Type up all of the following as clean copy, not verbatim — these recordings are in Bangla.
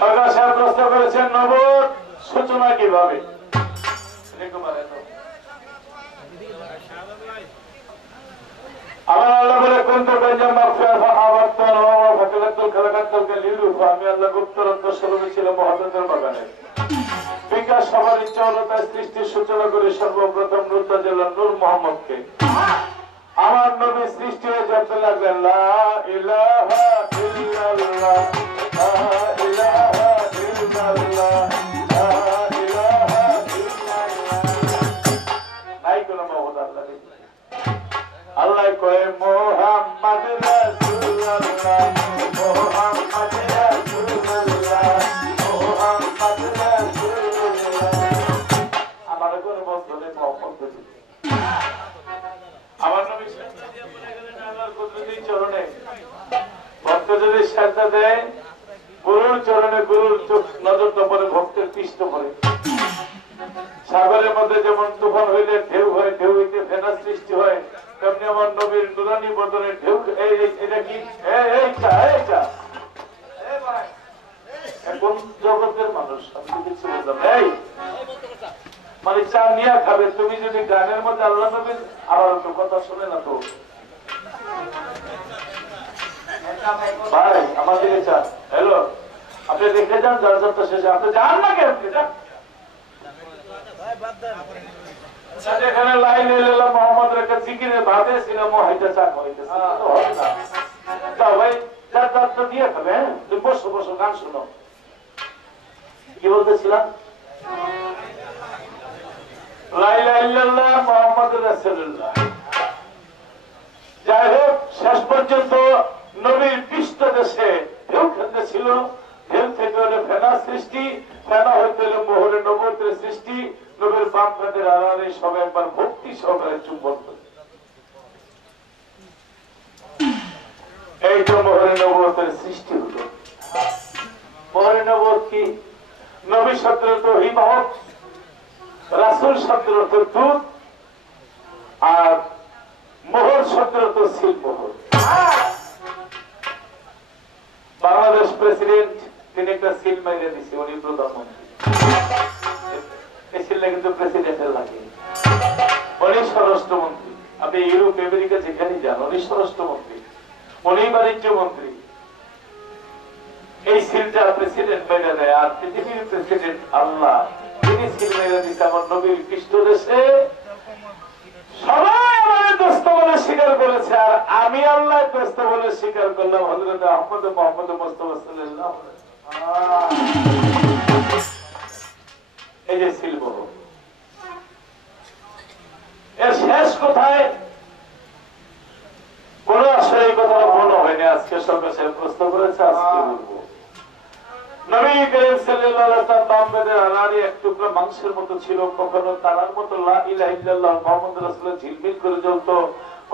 সরকার সাহেব প্রশ্ন করেছেন নবুয়ত সূচনা কিভাবে? আমার আল্লাহ বলে কুনতু বাইনা মাগফিরাতান আওয়াতান ওয়া ফাকালাতুল খালাকাতুল লিরুফা, আমি আল্লাহ গুপ্তরত্ব স্বরূপে ছিল মহাদেবের বাগানে। বিকাশ সবার ইচ্ছা হলো তার সৃষ্টির সূচনা করে সর্বপ্রথম নূর তাজেল্লাহ নূর মুহাম্মদকে। আমার নবী সৃষ্টি হয়ে যেতে লাগলেন লা ইলাহা ইল্লাল্লাহ, লা ইলাহা ইল্লাল্লাহ, লা ইলাহা ইল্লাল্লাহ। নাই কোন মাবুদ আল্লাহ নেই। আল্লাহ কয় মুহাম্মদ রাসূলুল্লাহ, মুহাম্মদ রাসূলুল্লাহ, মুহাম্মদ রাসূলুল্লাহ। আমার কোন বন্ধনে মুহাম্মদ আমার নবী সাজদা দিয়ে বলে গেলেন আল্লাহর কুদরতি চরণে। ভক্ত যদি সাজদা দেয় গুরুর চরণে, গুরুর চোখ নজরটা পড়ে ভক্তের পৃষ্ঠ পড়ে। সাগরের মধ্যে যেমন তুফান হইলে ঢেউ হয়, ঢেউ হইতে ফেনা সৃষ্টি হয়, তেমনি আমার নবীর নুরানি বদনে ঢেউ। এটা কি কোন জগতের মানুষ? আমি কিছু বললাম এই মানে চা নিয়ে খাবে। তুমি যদি গানের মধ্যে আল্লাহ নবীর আবার তো কথা শুনে না তো ভাই আমাদের চা। হ্যালো, আপনি দেখে যান যাত্রা শেষে, আপনি যান না কে? আপনি যান এখানে লাইন এলো মোহাম্মদ রেখে জিকিরে ভাবে ছিলাম হইতে চা হইতেছে না ভাই, যার যাত্রা দিয়ে খাবে। হ্যাঁ তুমি বসো বসো, গান শোনো। কি বলতেছিলাম? যাই হোক, শেষ পর্যন্ত নবীর পৃষ্ঠদেশে ঢেউ খেলতেছিল। ঢেউ থেকে হলে ফেনা সৃষ্টি, ফেনা হইতে হলে মোহরে নবুয়তের সৃষ্টি। নবীর বাম কাঁধের আড়ালে সবাই একবার ভক্তি সহকারে চুম্বন করে। এই তো মোহরে নবুয়তের সৃষ্টি হলো। মোহরে নবুয়ত কি? নবী শব্দের তো হিমাহত, রাসূল শব্দের অর্থ দূত, আর মোহর শব্দের অর্থ সিল মোহর। বাংলাদেশ প্রেসিডেন্ট তিনি একটা সিল মাইরে দিচ্ছে, উনি প্রধানমন্ত্রী। এই সিলটা কিন্তু প্রেসিডেন্টের লাগে। উনি স্বরাষ্ট্রমন্ত্রী। আপনি ইউরোপ আমেরিকা যেখানে যান, উনি স্বরাষ্ট্রমন্ত্রী, উনি বাণিজ্য মন্ত্রী। এই সিলটা প্রেসিডেন্ট মেরে দেয়। আর পৃথিবীর প্রেসিডেন্ট আল্লাহ, তিনি সিল মেরে দিচ্ছে আমার নবীর পৃষ্ঠদেশে। সবাই আমাদের দোস্ত বলে স্বীকার করেছে, আর আমি আল্লাহ দোস্ত বলে স্বীকার করলাম হযরত আহমদ মুহাম্মদ মুস্তাফা সাল্লাল্লাহু আলাইহি ওয়াসাল্লাম। এই যে শিল্প এর শেষ কোথায়? কোন আসলে এই কথা মনে হয়নি। আজকে সরকার সাহেব প্রশ্ন করেছে, আজকে বলবো। নবী করিম সাল্লাল্লাহু আলাইহি ওয়াসাল্লাম বামবেদের আনারি এক টুকরা মাংসের মতো ছিল। কখনো তারার মতো লা ইলাহা ইল্লাল্লাহ মুহাম্মদুর রাসূলুল্লাহ ঝিলমিল করে জ্বলতো,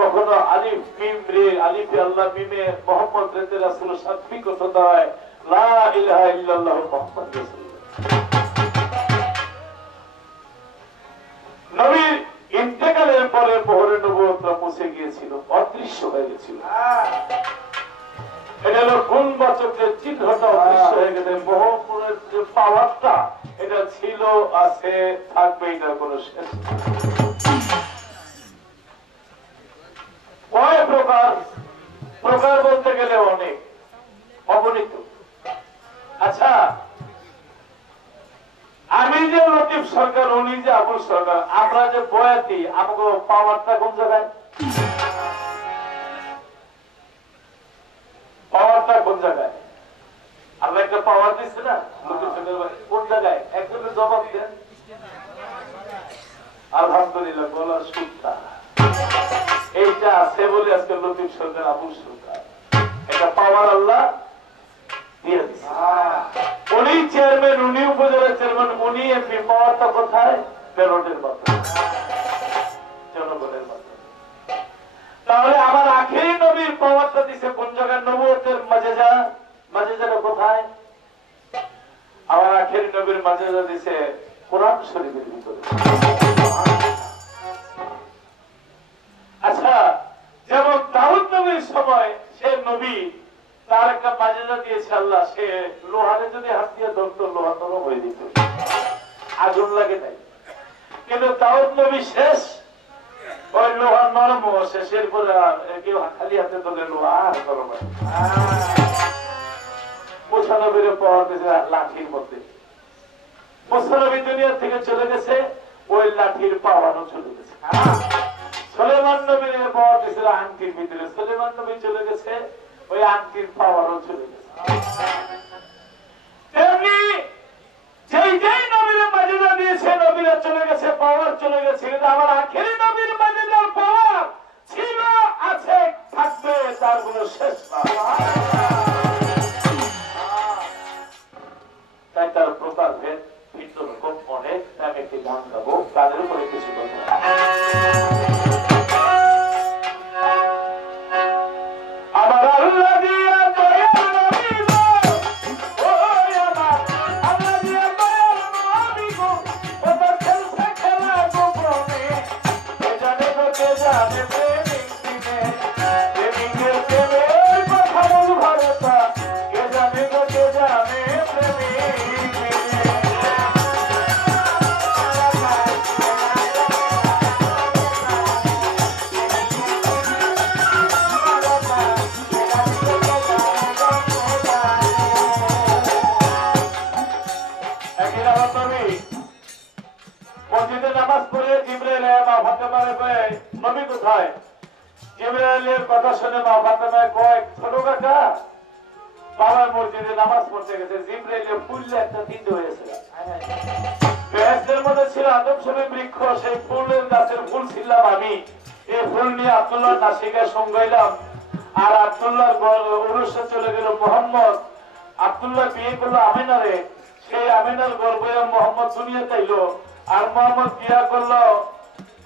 কখনো আলিফ মিম রে, আলিফে আল্লাহ মিমে মুহাম্মদ রেতে রাসূল সাতফি কথা দেয় লা ইলাহা ইল্লাল্লাহ মুহাম্মদ রাসূলুল্লাহ। নবীর ইন্তেকালের পরে মোহরে নবুয়তটা মুছে গিয়েছিল, অদৃশ্য হয়ে গেছিল। এটা হলো গুণবাচক যে চিহ্নটা অদৃশ্য হয়ে গেছে। মোহরের যে পাওয়ারটা এটা ছিল, আছে, থাকবে, এটার কোন শেষ। কয় প্রকার? প্রকার বলতে গেলে অনেক, অগণিত। আচ্ছা, আমি যে লতিফ সরকার, উনি যে আবুল সরকার, আমরা যে বয়াতি, আমাকে পাওয়ারটা কোন জায়গায়? পাওয়ারটা কোন জায়গায়? আল্লাহ একটা পাওয়ার দিচ্ছে না লতিফ সরকার, কোন জায়গায়? একজনের জবাব দেন। আলহামদুলিল্লাহ, গলার সুরটা এইটা আছে বলে আজকে লতিফ সরকার, আবুল সরকার, এটা পাওয়ার আল্লাহ দিয়ে দিচ্ছে। উনি চেয়ারম্যান, উনি উপজেলা চেয়ারম্যান, উনি এমপি। পাওয়ারটা কোথায়? ব্যালটের মাধ্যমে, জনগণের মাধ্যমে। তাহলে আমার আখেরি নবীর পাওয়ারটা দিছে কোন জায়গায়? নবুয়তের মাজেজা। মাজেজাটা কোথায়? আমার আখেরি নবীর মাজেজা দিছে কোরআন শরীফের ভিতরে। আচ্ছা, যেমন দাউদ নবীর সময় সে নবী, তার একটা মাজেদা দিয়েছে আল্লাহ, সে লোহারে যদি হাত দিয়ে ধরতো লোহা নরম হয়ে দিত, আগুন লাগে নাই। কিন্তু দাউদ নবী শেষ, ওই লোহা নরম শেষের পরে কেউ খালি হাতে ধরলে লোহা আর নরম হয়। মুসা নবীর পাওয়া গেছে লাঠির মধ্যে, মুসা নবী দুনিয়া থেকে চলে গেছে, ওই লাঠির পাওয়ানো চলে গেছে। সুলাইমান নবীর পাওয়া গেছিল আংটির ভিতরে, সুলাইমান নবী চলে গেছে, ওই আংটির পাওয়ারও চলে গেছে। তেমনি যেই যেই নবীর মাজেদা দিয়েছে, নবীরা চলে গেছে, পাওয়ার চলে গেছে, কিন্তু আমার আখেরি নবীর মাজেদার পাওয়ার ছিল, আছে, থাকবে, তার কোনো শেষ নাই। তাই তার প্রকার ভেদ ভিন্ন রকম অনেক। আমি একটি গান গাবো, গানের উপরে কিছু কথা। আমার আল্লাহ দিয়া দয়াল নবী গো, ও আমার আল্লাহ দিয়া দয়াল নবী গো, ও তো খেলছে খেলা গোপনে, কে জানে গো কে জানে প্রেমিক দিনে, প্রেমিকের প্রেমের কথা বল ভরসা, কে জানে গো কে জানে প্রেমিক দিনে। মসজিদে নামাজ পড়ে জিবরাইল মা ফাতেমারে কয়, নবী কোথায়? জিবরাইলের কথা শুনে মা ফাতেমা কয়, ছোট কাকা বাবা মসজিদে নামাজ পড়তে গেছে। জিবরাইলের ফুললে একটা তিনটে হয়েছে। বেহেশতের মধ্যে ছিল আদমশুমারি বৃক্ষ, সেই ফুলের গাছের ফুল ছিলাম আমি। এই ফুল নিয়ে আব্দুল্লাহ নাসিকে সঙ্গাইলাম, আর আব্দুল্লাহ উরুসে চলে গেল মোহাম্মদ। আব্দুল্লাহ বিয়ে করলো আমিনারে, সেই আমিনার গর্বে মোহাম্মদ দুনিয়া চাইলো, আর মোহাম্মদ বিয়া করলো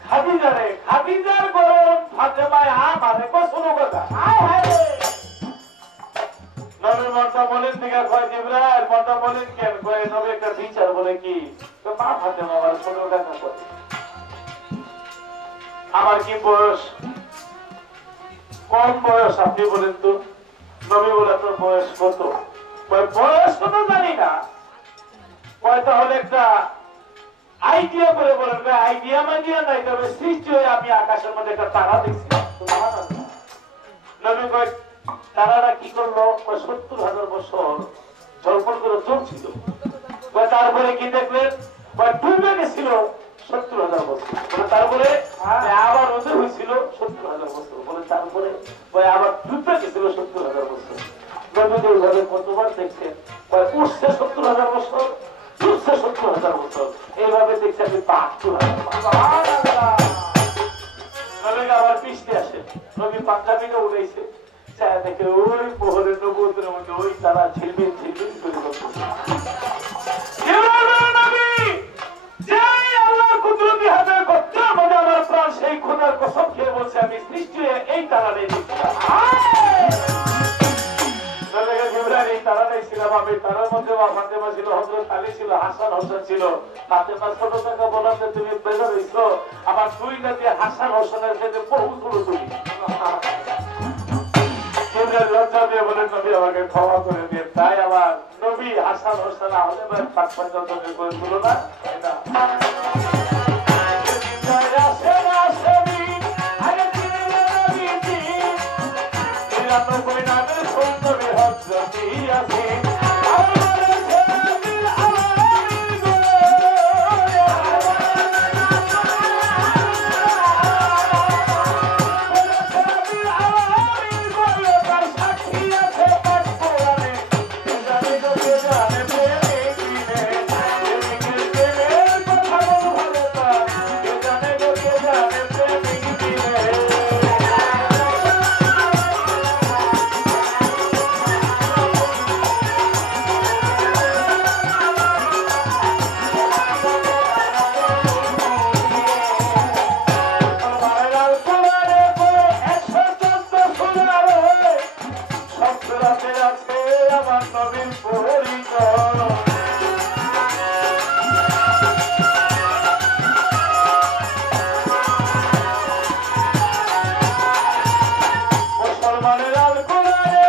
খাদিজারে। খাদিজার গরম ফাতেমায় আমারে কোন কথা। নবীর মনটা বলেন দিকে কয়, জিবরাইল মনটা বলেন কেন? কয় নবী একটা বিচার বলে কি, মা ফাতেমা আমার ছোট কাকা করে। আমার কি বয়স? কম বয়স, আপনি বলেন তো। নবী বলে তোর বয়স কত? বয়স কত জানি না। কয় তাহলে একটা আইডিয়া করে বলেন। আইডিয়া মাইডিয়া নাই, তবে সৃষ্টি হয়ে আমি আকাশের মধ্যে একটা তারা দেখছি। নবী কয় তারারা কি করলো? 70,000 বছর ঝলফল করে চলছিল। তারপরে কি দেখলেন? ডুবে গেছিল 70,000 বছর। তারপরে আবার ওদের হয়েছিল 70,000 বছর। বলে তারপরে আবার ডুবে গেছিল 70,000 বছর। নবী কতবার দেখছেন? উঠছে 70,000 বছর, উঠছে 70,000 বছর, এইভাবে দেখছি আমি 72,000। নবীকে আবার পিছতে আসে, নবী পাঞ্জাবিকে উঠেছে, দেখে ওই মোহরের নবুয়তের মধ্যে ওই তারা ঝিলমিল ঝিলমিল করে বলছে। কুদরতি হাতে করতে আমাদের আমার প্রাণ, সেই খোদার কসম খেয়ে বলছে আমি সৃষ্টি হয়ে এই তারা নেই ছিলাম। এই তারা নেই ছিলাম আমি। তারার মধ্যে ফাতেমা ছিল, হযরত আলী ছিল, হাসান হোসেন ছিল। ফাতেমা ছোট থেকে বললাম যে তুমি বেজা হইছ, আমার দুই নাতি হাসান হোসেনের সাথে বহু ছোট তুমি। লজ্জা দিয়ে বলেন নবী আমাকে ক্ষমা করে দিয়ে। তাই আমার নবী হাসান হোসেন আহলে বাইত পাক পর্যন্তকে করে তুলো না, এটা মুসলমানের আল কোরআনে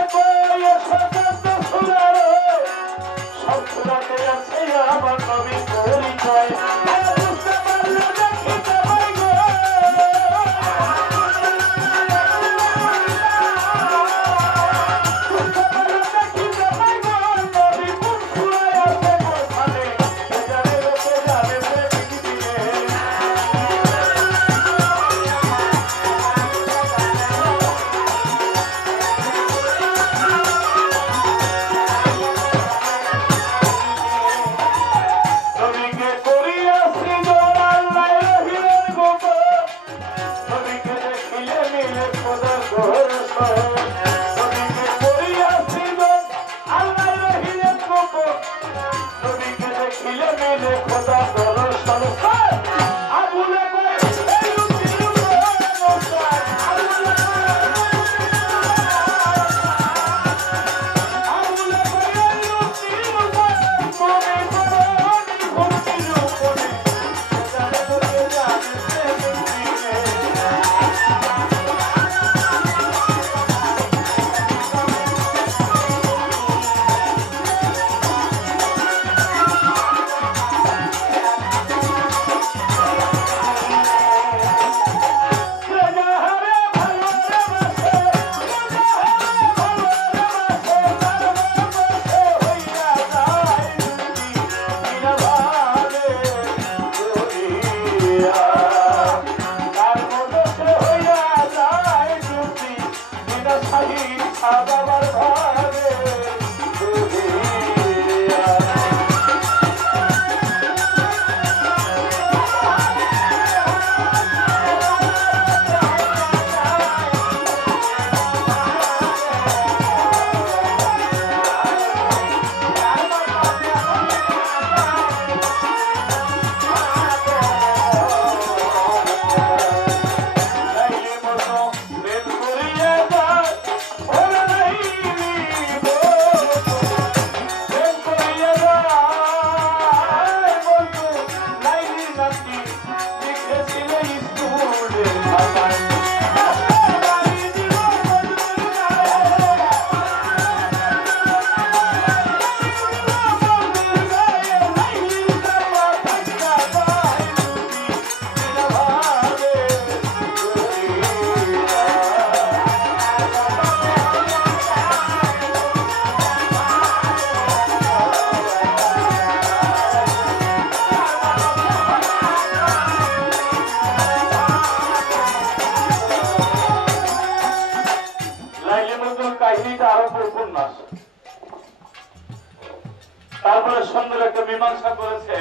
তারপরে সুন্দর একটা মীমাংসা করেছে,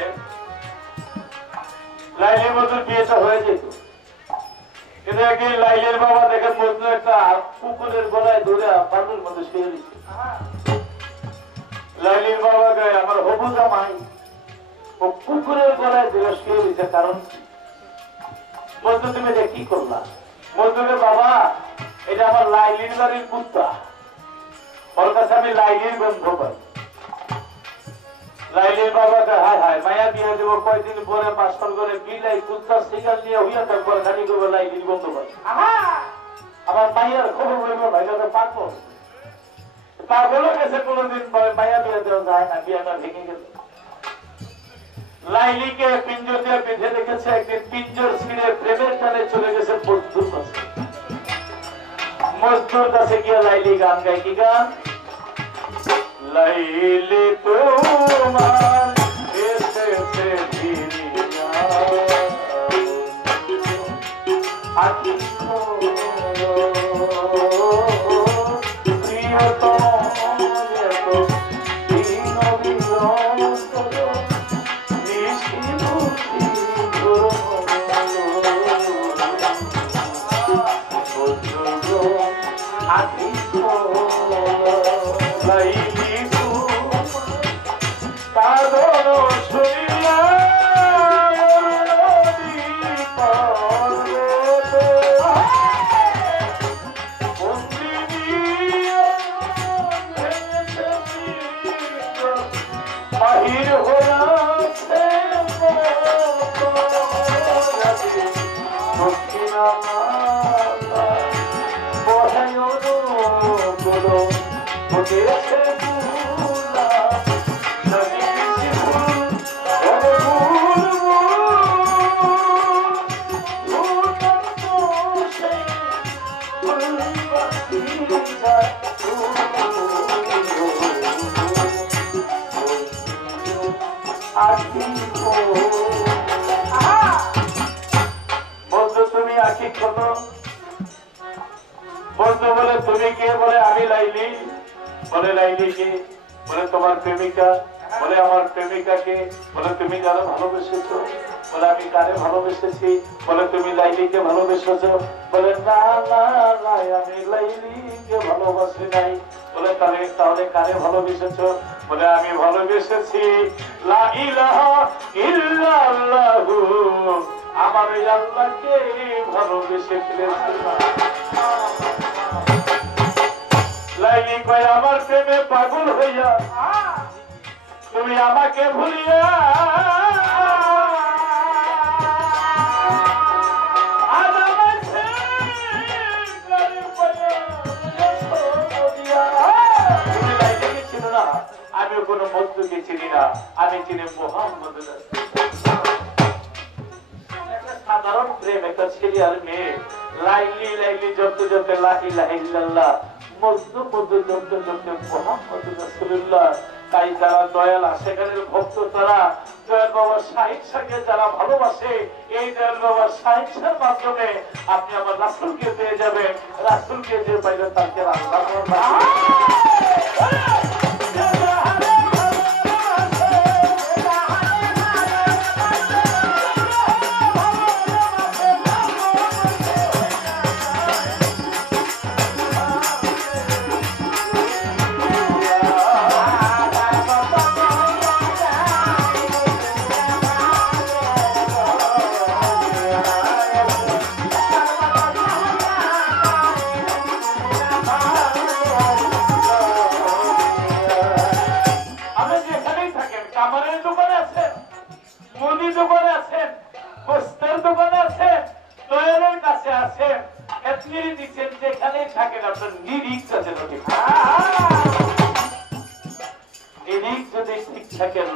লাইলি মজুর বিয়েটা হয়ে যেত। কিন্তু একদিন লাইলের বাবা দেখেন মজনু একটা কুকুরের গলায় ধরে পানির মধ্যে শুয়ে দিচ্ছে। লাইলির বাবা গায়ে আমার হবু জামাই ও কুকুরের গলায় ধরে শুয়ে দিচ্ছে, কারণ মজনু তুমি এটা কি করলা? মজনুরের বাবা, এটা আমার লাইলির বাড়ির কুত্তা, ওর কাছে আমি লাইলির গন্ধ পাই। লাইলির বাবাকে হায় হায় মায়া দিয়ে দেবো, কয়েকদিন পরে পাঁচশন করে বিলাই কুত্তা শিকার নিয়ে হইয়া তারপর খালি করবো লাইলির গন্ধ পাই। আমার মাইয়ার খবর বলবো ভাই, পাগল পাগলও গেছে কোনোদিন পরে মায়া বিয়ে দেওয়া যায় না, বিয়েটা ভেঙে গেল। লাইলিকে পিঞ্জর দিয়ে বেঁধে রেখেছে, একদিন পিঞ্জর ছিঁড়ে প্রেমের টানে চলে গেছে মজদুর কাছে। মজদুর কাছে গিয়ে লাইলি গান গায়, কি গান? লাইলি তোমার এসেছে ফিরিয়া, আকি তোমার প্রেমিকা, বলে আমার প্রেমিকাকে, বলে তুমি যারা ভালোবেসেছো, বলে আমি কারে ভালোবেসেছি, বলে তুমি লাইলিকে ভালোবেসেছো, বলে না না না আমি লাইলিকে ভালোবাসি নাই, বলে তাহলে কারে ভালোবেসেছো, বলে আমি ভালোবেসেছি লা ইলাহা ইল্লাল্লাহু, আমার এই আল্লাহকে ভালোবেসে ফেলেছি। লাইলি কয় আমার প্রেমে পাগল হইয়া তুমি আমাকে ভুলিয়া ছিল না, আমি কোনো মজদুরকে চিনি না, আমি চিনি মুহাম্মদ। সাধারণ প্রেম, একটা ছেলে আর মেয়ে, লাইলি লাইলি জপতে জপতে লা ইলাহা ইল্লাল্লাহ, মজনু মজনু জপতে জপতে মুহাম্মদ রাসূলুল্লাহ। তাই যারা দয়াল আশেকারের ভক্ত, তারা দয়াল বাবার সাহিত্য সাথে যারা ভালোবাসে, এই দয়াল বাবার সাহিত্যের মাধ্যমে আপনি আমার রাসূলকে পেয়ে যাবেন। রাসূলকে যে পাইবেন তাকে আল্লাহ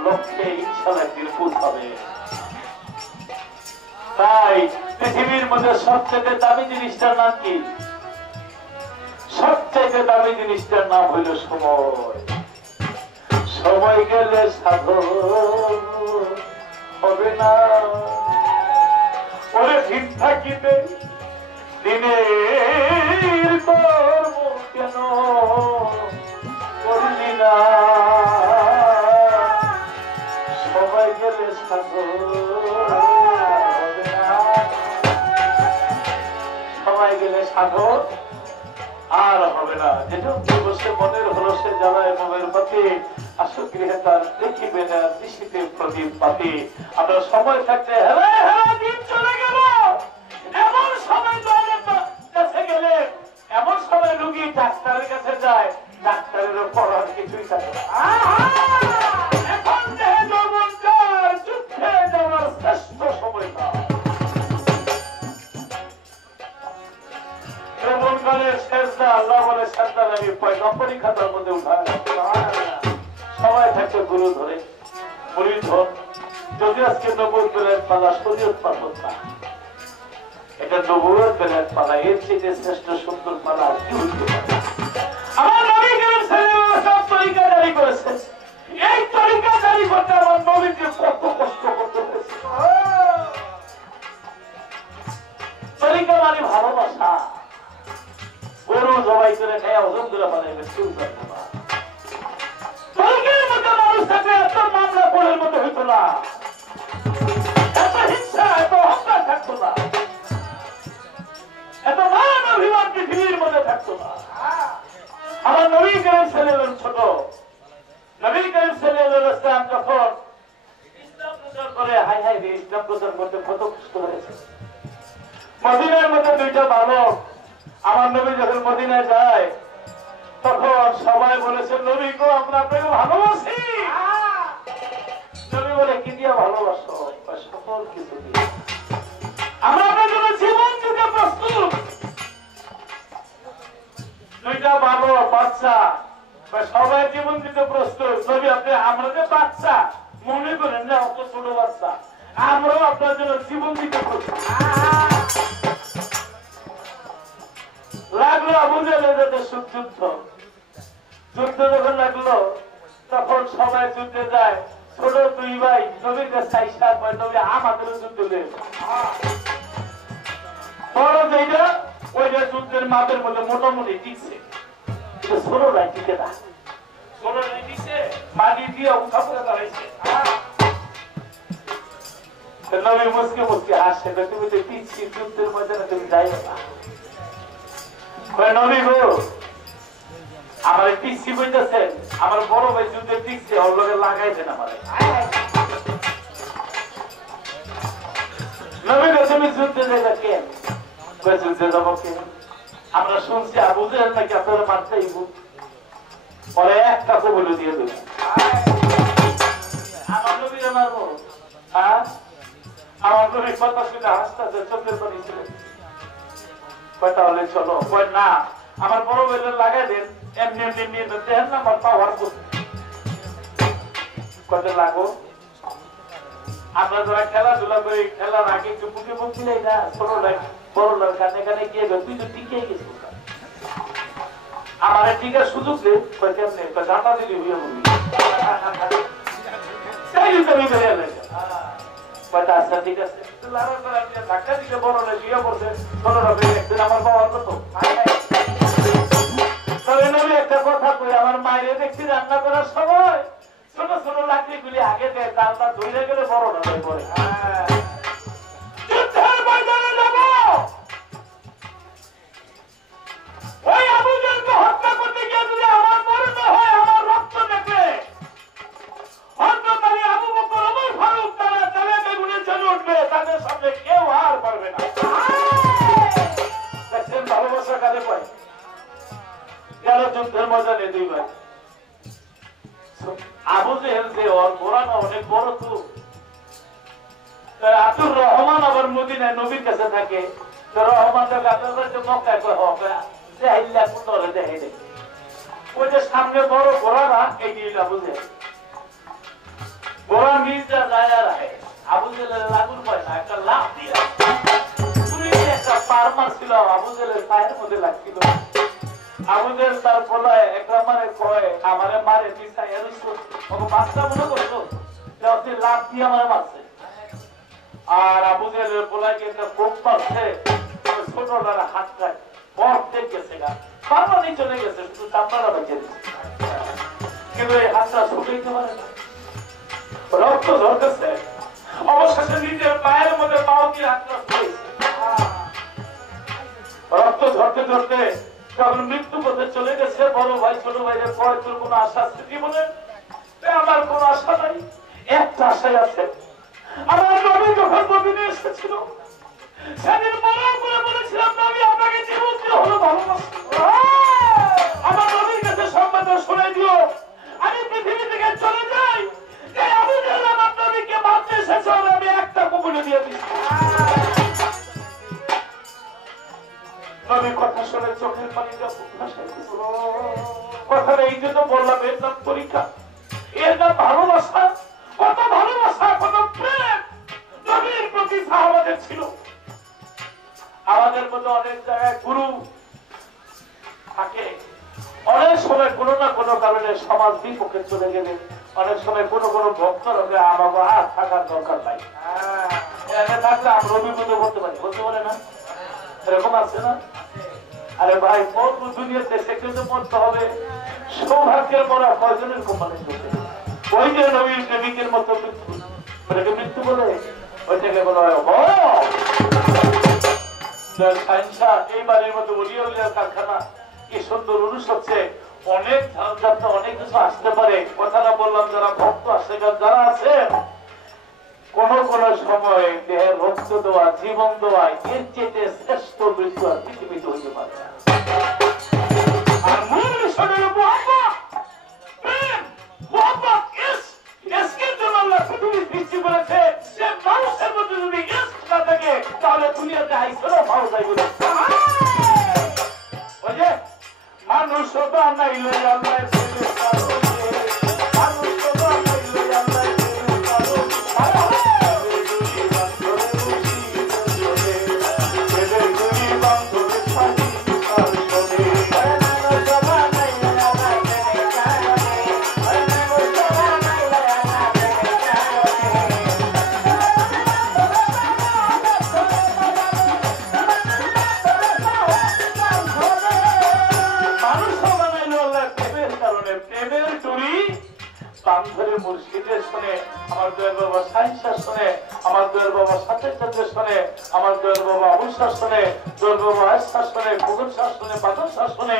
লক্ষ্যে ইনশাআল্লাহ নির্ভুল হবে। তাই পৃথিবীর মধ্যে সবচেয়ে দামি জিনিসটার নাম কি? সবচেয়ে দামি জিনিসটার নাম হইল সময়। সময় গেলে সাধন হবে না। ওরে ঠিক থাকিতে দিনের কর্ম কেন করলি না? পাথর আর হবে না। যেটা বসে মনের হলসে জ্বালায় মনের পথে আসো গৃহে তার দেখিবে না দৃষ্টিতে প্রদীপ পাতি। আপনার সময় থাকতে দিন চলে গেল, এমন সময় কাছে গেলে, এমন সময় রুগী ডাক্তারের কাছে যায়, ডাক্তারেরও পড়ার কিছুই থাকে না। এখন দেহে যৌবনকার, যুদ্ধে যাওয়ার শ্রেষ্ঠ সময় না। যৌবনকালের শেষদা আল্লাহ বলে সন্তান আমি পয়গম্বরী খাতার মধ্যে উঠায় সবাই থাকে গুরু ধরে মুড়ি ধর। যদি আজকে নবুয়ত বেলায়েত পালা শরীয়ত পার্বত না, এটা নবুয়ত বেলায়েত পালা, এর চেয়ে শ্রেষ্ঠ সুন্দর পালা আর কি হইতে পারে? আমার নবী করিম সাল্লাল্লাহু আলাইহি ওয়াসাল্লাম তরিকা জারি করেছেন। এই তরিকা জারি করতে আমার নবীকে কত কষ্ট করতে হয়েছে। তরিকা মানে ভালোবাসা। গরু জবাই করে খায় ওজন করে বানাইবে কেউ জানতে না। তরিকার মধ্যে মানুষ থাকলে এত মামলা পড়ের মতো হইতো না, এত হিংসা এত হত্যা থাকতো না, এত মান অভিমান পৃথিবীর মধ্যে থাকতো না। আমার নবী করিম সাল্লাল্লাহু আলাইহি ছোট নবী করিম সাল্লাল্লাহু আলাইহি ওয়াসাল্লাম যখন ইসলাম প্রচার করে, হাই হাই রে ইসলাম প্রচার করতে কত কষ্ট হয়েছে। মদিনার মধ্যে দুইটা বালক, আমার নবী যখন মদিনায় যায় তখন সবাই বলেছে নবী গো আমরা আপনাকে ভালোবাসি। নবী বলে কি দিয়া ভালোবাসো? সকল কিছু দিয়ে আমরা আপনার জন্য জীবন দিতে প্রস্তুত। দুইটা বালক বাচ্চা সবাই জীবন দিতে প্রস্তুত। নবী আপনি আমরা যে বাচ্চা মনে করেন না, অত ছোট বাচ্চা, আমরাও আপনার জন্য জীবন দিতে প্রস্তুত। লাগলো আবু জাহেলের যুদ্ধ। যুদ্ধ যখন লাগলো তখন সবাই যুদ্ধে যায়। ছোট দুই ভাই নবীর কাছে আইসা কয় নবী আমাদের যুদ্ধ দেন। বড় যেটা ওইটা যুদ্ধের মাঠের মধ্যে মোটামুটি টিকছে, ছোটরাই টিকে না। ছোটরাই টিকছে, মাটি দিয়ে উঠা পড়ে দাঁড়াইছে। নবী মুসকে মুসকে হাসছে, তুমি তো টিকছি যুদ্ধের ময়দানে, তুমি যাই না। নবী গো আমার টিকছি বইতেছেন, আমার বড় ভাই যুদ্ধে টিকছে, ওর লোকে লাগাইছেন আমার। নবী গো তুমি যুদ্ধে যাইবা কেন? যুদ্ধে যাবো কেন? আমরা শুনছি আবু জাহেল নাকি আপনারা মারতেই পরে একটা কবুল দিয়ে দেবে। আমার নবীরে মারবো? হ্যাঁ, আমার নবী কথা শুনে হাসতে চোখের পানি ছিল। তাহলে চলো, না আমার বড় বেলে লাগাই দেন, এমনি এমনি নিয়ে দেন না আমার পাওয়ার কত লাগো। আমরা যারা খেলাধুলা করি, খেলার আগে একটু বুকে বুক দিলাই না, ছোট বড় কানে কানে গিয়ে তুই তো টিকে গেছিস। আমার টিকা সুযোগ দে, কেমনে জানা দিলি হইয়া বলবি আচ্ছা ঠিক আছে। ধাক্কা দিকে বড় শুয়ে পড়ছে, একদিন আমার পাওয়ার কত। তবে নবী একটা কথা কই, আমার মায়ের দেখছি রান্না করার সময় ছোট ছোট লাকড়ি গুলি আগে দেয়, ডালটা ধরে গেলে বড় নয় পরে। যুদ্ধের ময়দানে যাব, ওই আবু জাহেলকে হত্যা করতে গিয়ে যদি আমার মরণ হয়, আমার রক্ত দেখে হযরত আলী, আবু বকর, ওমর ফারুক তারা জ্বালে বেগুনে জ্বলে উঠবে, তাদের সামনে কেউ আর পারবে না। দেখছেন ভালোবাসা কাজে পায়। গেল যুদ্ধের ময়দানে দুই ভাই। আবু জাহেল যে ওর গোরানো অনেক বড়, তো আব্দুর রহমান আবার মদিনায় নবীর কাছে থাকে। রহমান মক্কায় ওই যে সামনে বড় গোড়ারা, এই আবু জাহেল গোড়া মির্জা যায় রাখে। আবু জাহেলের লাগুন পায় না, একটা লাফ দিয়ে একটা পার মারছিল, আবু জাহেলের পায়ের মধ্যে লাগছিল। আবু জাহেল তার বলায় একটা মারে কয় আমারে মারে পিছায় বাচ্চা মনে করতো লাভ দিয়ে আমার মারছে। আর আবু জাহেলের বলায় কি একটা কোপ মারছে, ছোটরা হাতটায় অর্ধেক গেছে গা, পারমানি চলে গেছে, শুধু চামড়াটা বেঁচে দিচ্ছে। কিন্তু এই হাতটা ছুটাইতে পারে না, রক্ত ঝরতেছে। অবশেষে নিজের পায়ের মধ্যে পাও দিয়ে হাতটা ছুটেছে, রক্ত ধরতে ধরতে যখন মৃত্যু পথে চলে গেছে, বড় ভাই ছোট ভাইয়ের পরে তোর কোনো আশা আছে জীবনে? আমার কোনো আশা নাই, একটা আশাই আছে। আমার নবী যখন মদিনায় এসেছিল, সেদিন মনে করে বলেছিলাম, নবী আপনাকে জীবন দিয়ে হলো ভালোবাসি। আমার নবীর কাছে সংবাদ শোনাই দিও, আমি পৃথিবী থেকে চলে যাই, আমি দেখলাম আমার নবীকে মারতে এসেছে, আমি একটা কবুলে দিয়ে দিচ্ছি। নবী কথা শুনে চোখের পানিটা কথা এই জন্য বললাম, এর নাম পরীক্ষা, এর নাম ভালোবাসা। কত ভালোবাসা, কত প্রেম নবীর প্রতি সাহাবাদের ছিল। আমাদের মধ্যে অনেক জায়গায় গুরু থাকে, অনেক সময় কোনো না কোনো কারণে সমাজ বিপক্ষে চলে গেলে, অনেক সময় কোনো কোনো ভক্ত রোগে আমাকে আর থাকার দরকার নাই, এনে থাকলে আমরা অভিজ্ঞতা করতে পারি, বলতে পারে না? এরকম আছে না? আরে ভাই, মত দুনিয়াতে সেখানে মরতে হবে, সৌভাগ্যের মরা কয়জনের কোম্পানি চলবে? ওই যে নবীর প্রেমিকের মতো মৃত্যু, ওটাকে মৃত্যু বলে, ওইটাকে বলা হয় এই বাড়ির মতো উলিয়া কারখানা। কি সুন্দর উরুষ হচ্ছে, অনেক ধারণযাত্রা, অনেক কিছু আসতে পারে। কথাটা বললাম, যারা ভক্ত আসে, যারা আছে, কোন কোন সময় দেহের রক্ত দেওয়া, জীবন দেওয়া, এর চেয়ে শ্রেষ্ঠ মৃত্যু আর পৃথিবীতে হইতে পারে না। আর মূল বিষয় হল সৃষ্টি করেছে, সে মানুষের মধ্যে যদি ইস্ক না থাকে, তাহলে দুনিয়াতে আইসেরও ভালো যাইবে। ওই যে মানুষ বানাইল আল্লাহ, মুর্শিদের শুনে, আমার দয়াল বাবা সাইন্সার শুনে, আমার দয়াল বাবা সাথে শুনে, আমার দয়াল বাবা অবুসার শুনে, দয়াল বাবা আশার শুনে, ভগত শাহ শুনে, বাদল শাহ শুনে,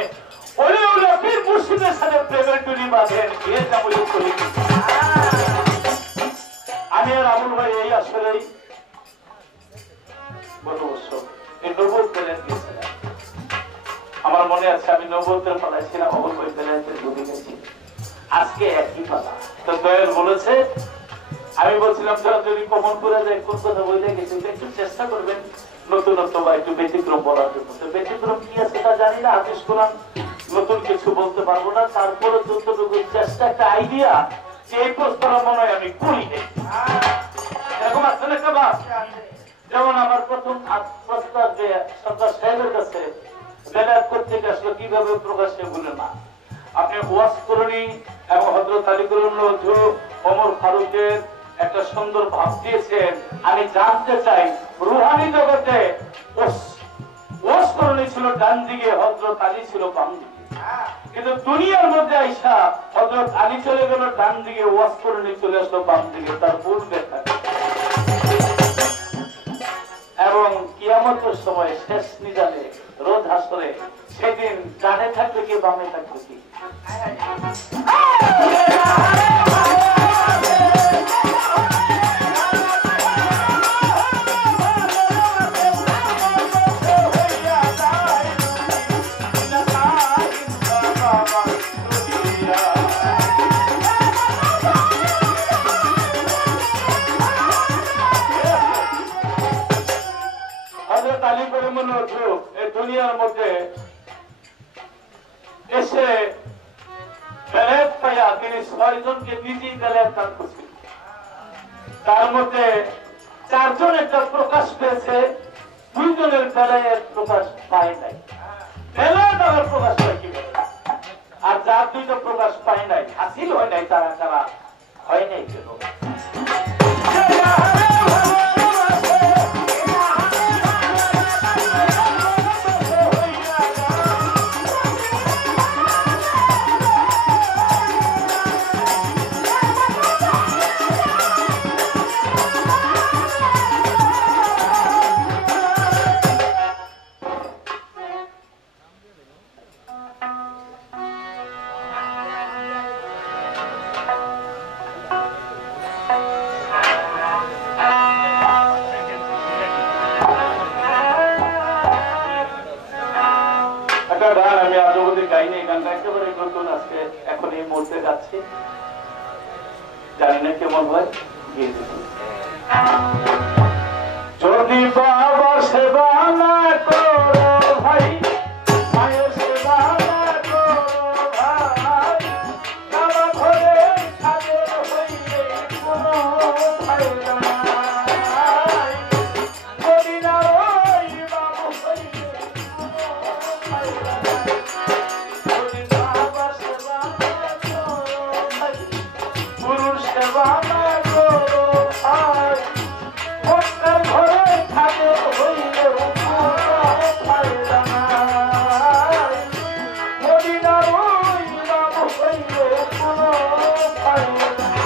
ওরে ওরা পীর মুর্শিদের সাথে প্রেমের টুরি বাঁধেন। আমি আর আবুল ভাই এই আসলেই গত বছর এই নবুয়ত প্যালেস গেছিলাম। আমার মনে আছে আমি নবুয়তের পালায় ছিলাম, আবুল ভাই প্যালেসের ডুবে গেছি। আজকে একই পালা। তো দয়াল বলেছে, আমি বলছিলাম যদি কমন করে যায়, কোন কথা বলে গেছি, একটু চেষ্টা করবেন নতুনত্ব বা একটু ব্যতিক্রম বলার জন্য। তো ব্যতিক্রম কি আছে তা জানি না, হাদিস কোরআন নতুন কিছু বলতে পারবো না, তারপরে যতটুকু চেষ্টা, একটা আইডিয়া, যে এই প্রস্তাব মনে হয় আমি করি নাই। এরকম আছে না একটা, যেমন আমার প্রথম প্রস্তাব যে সরকার সাহেবের কাছে বেলায়েত করতে আসলো, কিভাবে প্রকাশ্যে বলে না, আপনি ওয়াজ করুনি এবং হযরত আলী করিমুল্লাহ ওমর ফারুকের একটা সুন্দর ভাব দিয়েছেন। আমি জানতে চাই, রুহানি জগতে ওয়াজ করুনি ছিল ডান দিকে, হযরত আলী ছিল বাম দিকে, কিন্তু দুনিয়ার মধ্যে আইসা হযরত আলী চলে গেল ডান দিকে, ওয়াজ করুনি চলে আসলো বাম দিকে। তার ভুল ব্যাখ্যা। এবং কিয়ামতের সময় শেষ নিজামে রোজ হাসরে, সেদিন ডানে থাকবে কি বামে থাকবে কি? দুনিয়ার মধ্যে এসে বেলায়েত পাইয়া তিনি 6 জনকে নিজেই বেলায়েত দান করছেন। তার মধ্যে 4 জন একটা প্রকাশ পেয়েছে, 2 জনের বেলায়েত প্রকাশ পায় নাই। বেলায়েত আবার প্রকাশ পায় কিভাবে? আর যার 2টা প্রকাশ পায় নাই, হাসিল হয় নাই, তারা তারা হয় নাই কেন? মরতে যাচ্ছে, জানি না কেমন হয়, গিয়ে দেখি। যদি বাবা সেবা না করো ভাই, মায়ের সেবা না করো ভাই, বাবা ঘরে ছাদের হইলে কোনো ফায়দা নাই। যদি না ওই বাবু হইলে কোনো ফায়দা নাই। যদি বাবা সেবা না করো ভাই, গুরুর সেবা না করো ভাই, ঘরের ঘরে ছাদের হইলে কোনো ফায়দা নাই। যদি না ওই বাবু হইলে কোনো ফায়দা নাই।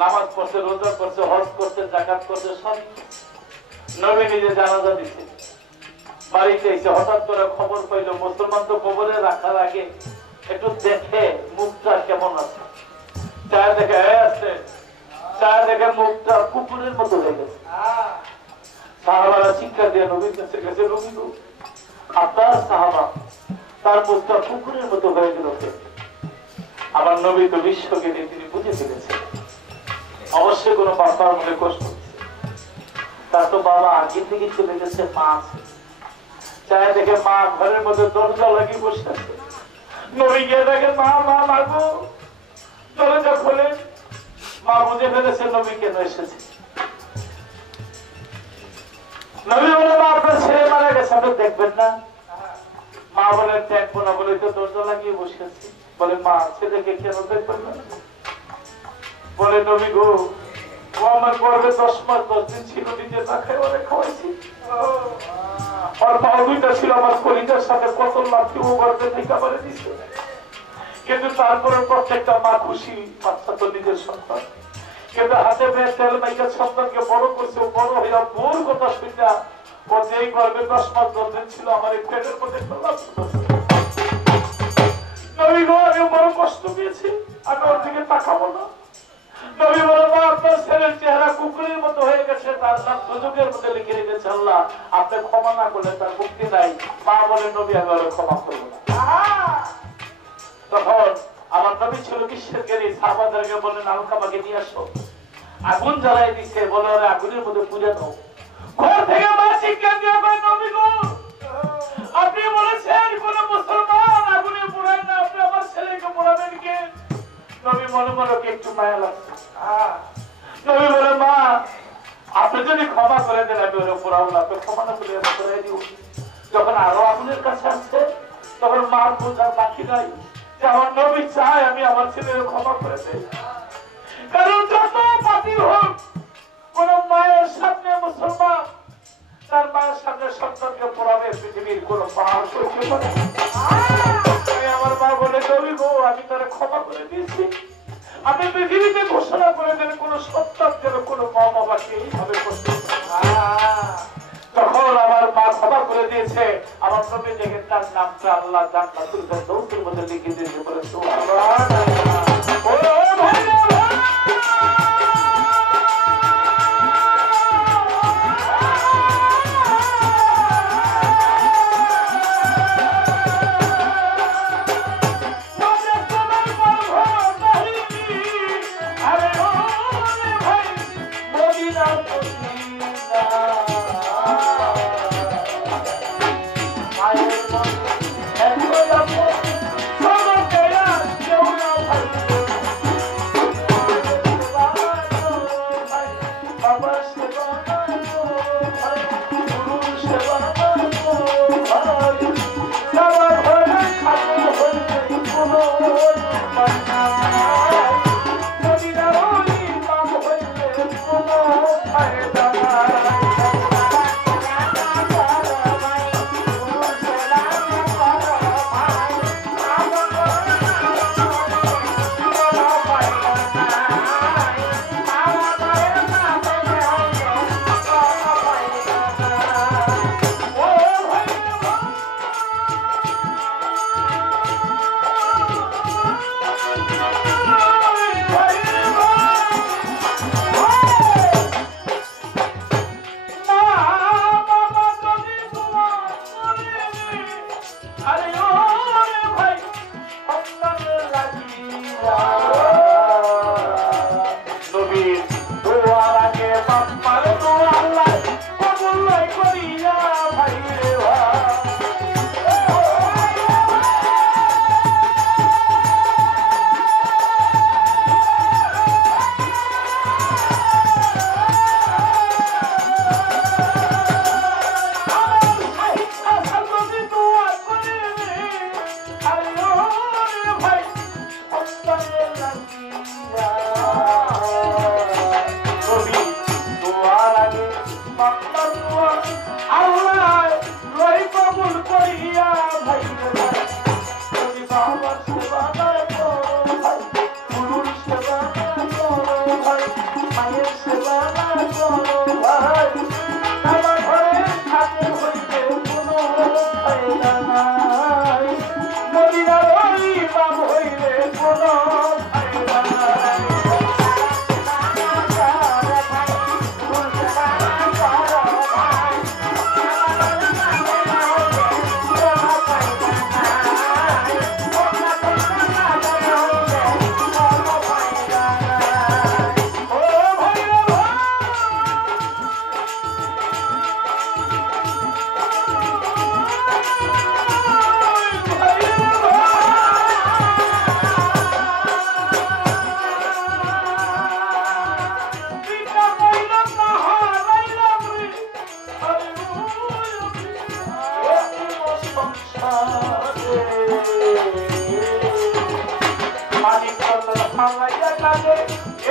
নামাজ পড়ছে, রোজা করছে, হজ করছে, যাকাত করছে, সব নবী নিজে জানাজা দিচ্ছে। বাড়িতে এসে হঠাৎ করে খবর পাইল মুসলমান তো কবরে রাখার আগে একটু দেখে মুখটা কেমন আছে। চায় দেখে আসছে, চায় দেখে মুখটা কুকুরের মতো হয়ে গেছে। সাহাবারা শিক্ষা দিয়ে নবীর কাছে গেছে, নবী গো আপনার সাহাবা তার মুখটা কুকুরের মতো হয়ে গেল। আমার নবী তো বিশ্বকে তিনি বুঝে ফেলেছেন অবশ্যই কোনো বাবার মনে কষ্ট হচ্ছে। তার তো বাবা আগে থেকে চলে গেছে, মা আছে। চায় দেখে মা ঘরের মধ্যে দরজা লাগিয়ে বসে আছে। নবী গিয়ে দেখে মা মা মাগো দরজা খোলে। মা বুঝে ফেলেছে নবী কেন এসেছে। নবী বলে মা আপনার ছেলে মারা গেছে, আপনি দেখবেন না? মা বলে দেখবো না, বলে তো দরজা লাগিয়ে বসে আছি। বলে মা ছেলেকে কেন দেখবেন না? বলে নবী গো ও আমার গর্বে 10 মাস 10 দিন ছিল, নিজে না খাই ওরে খাওয়াইছি। আর পাও দুইটা ছিল আমার কলিজার সাথে, কত লাঠি ও গর্বে থেকে আমারে দিছে। কিন্তু তারপরে প্রত্যেকটা মা খুশি, বাচ্চা তো নিজের সন্তান, কিন্তু হাতে মেয়ে তেল মাইকা সন্তানকে বড় করছে। বড় হইয়া বোর কথা শুনিয়া ও যেই গর্বে 10 মাস 10 দিন ছিল আমার এই পেটের মধ্যে নবী গো, আমি বড় কষ্ট পেয়েছি, আমি ওর দিকে তাকাবো না। নবী বলে, মা আপনার ছেলের চেহারা কুকুরের মতো হয়ে গেছে, তার নাম দুজকের মধ্যে লিখে রেখেছে আল্লাহ, আপনি ক্ষমা না করলে তার মুক্তি নাই। মা বলে, নবী আমি ওরা ক্ষমা করবো না। তখন আমার নবী ছিল বিশ্বের জ্ঞানী, সাহাবাদেরকে বললেন আলকামাকে নিয়ে আসো। আগুন জ্বালাই দিচ্ছে, বলে ওরা আগুনের মধ্যে পুজো দাও। ঘর থেকে মা শিক্ষা দিয়ে কয়, নবী গো, আপনি বলেছেন কোন মুসলমান আগুনে পোড়ায় না, আপনি আমার ছেলেকে পোড়াবেন কে? নবী মনে মনে একটু মায়া লাগছে। নবী বলে, মা আপনি যদি ক্ষমা করে দেন আমি ওরা পোড়াবো না, আপনি ক্ষমা না করে পোড়াই দিব। যখন আরো আগুনের কাছে আসছে তখন মার বোঝার বাকি নাই যে আমার নবী চায় আমি আমার ছেলের ক্ষমা করে দেই। কারণ যত পাপী হোক, কোন মায়ের সামনে মুসলমান তার মায়ের সামনে সন্তানকে পোড়াবে পৃথিবীর কোন পাহাড় সইতে পারে। আমার মা বলে, নবী গো, আমি তারা ক্ষমা করে দিয়েছি, আপনি পৃথিবীতে ঘোষণা করে দেন কোন সন্তান যেন কোন মা বাবাকে এইভাবে করতে। তখন আমার মা ক্ষমা করে দিয়েছে। আমার নবী দেখে তার নামটা আল্লাহ জান্নাতুল ফেরদাউসের মধ্যে লিখে দিয়েছে। বলে সুবহানাল্লাহ।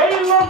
এই লোক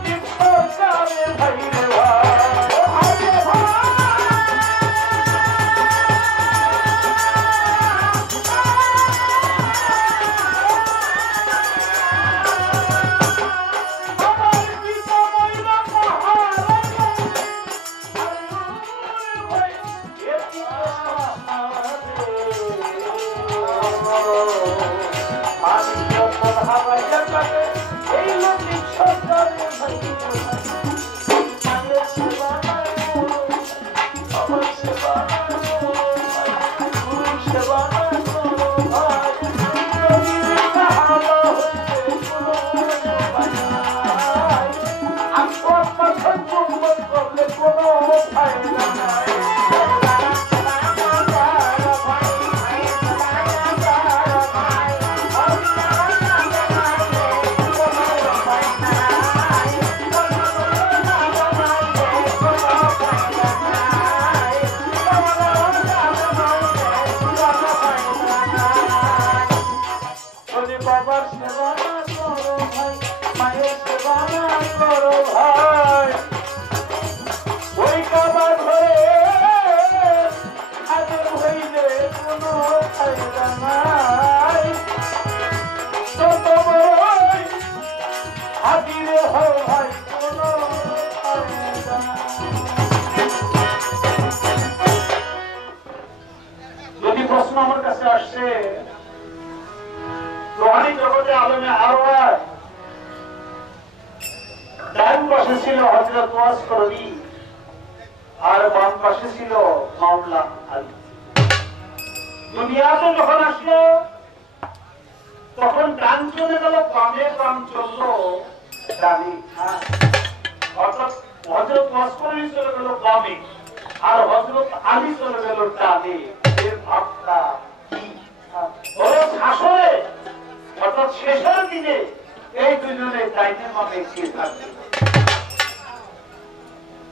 আসছে রোহানি জগতে আলমে আরওয়াহ ডান পাশে ছিল হযরত ওয়াস করণী আর বাম পাশে ছিল মাওলা আলী। দুনিয়াতে যখন আসলো তখন ডান চলে গেল বামে, বাম চললো ডানে। অর্থাৎ হযরত ওয়াস করণী চলে গেল বামে আর হযরত আলী চলে গেল ডানে। এর ভাবটা কি? আসলে অর্থাৎ শেষের দিনে এই দুজনে ডাইনে বামে কে থাকবে?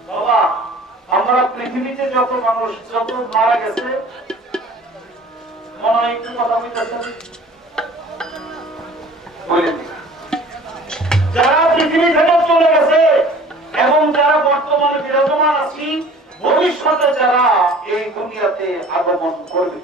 বাবা, আমরা পৃথিবীতে যত মানুষ যত মারা গেছে, মনে হয় একটু কথা বলতেছেন, যারা পৃথিবী থেকে চলে গেছে এবং যারা বর্তমানে বিরাজমান আছি, ভবিষ্যতে যারা এই দুনিয়াতে আগমন করবে,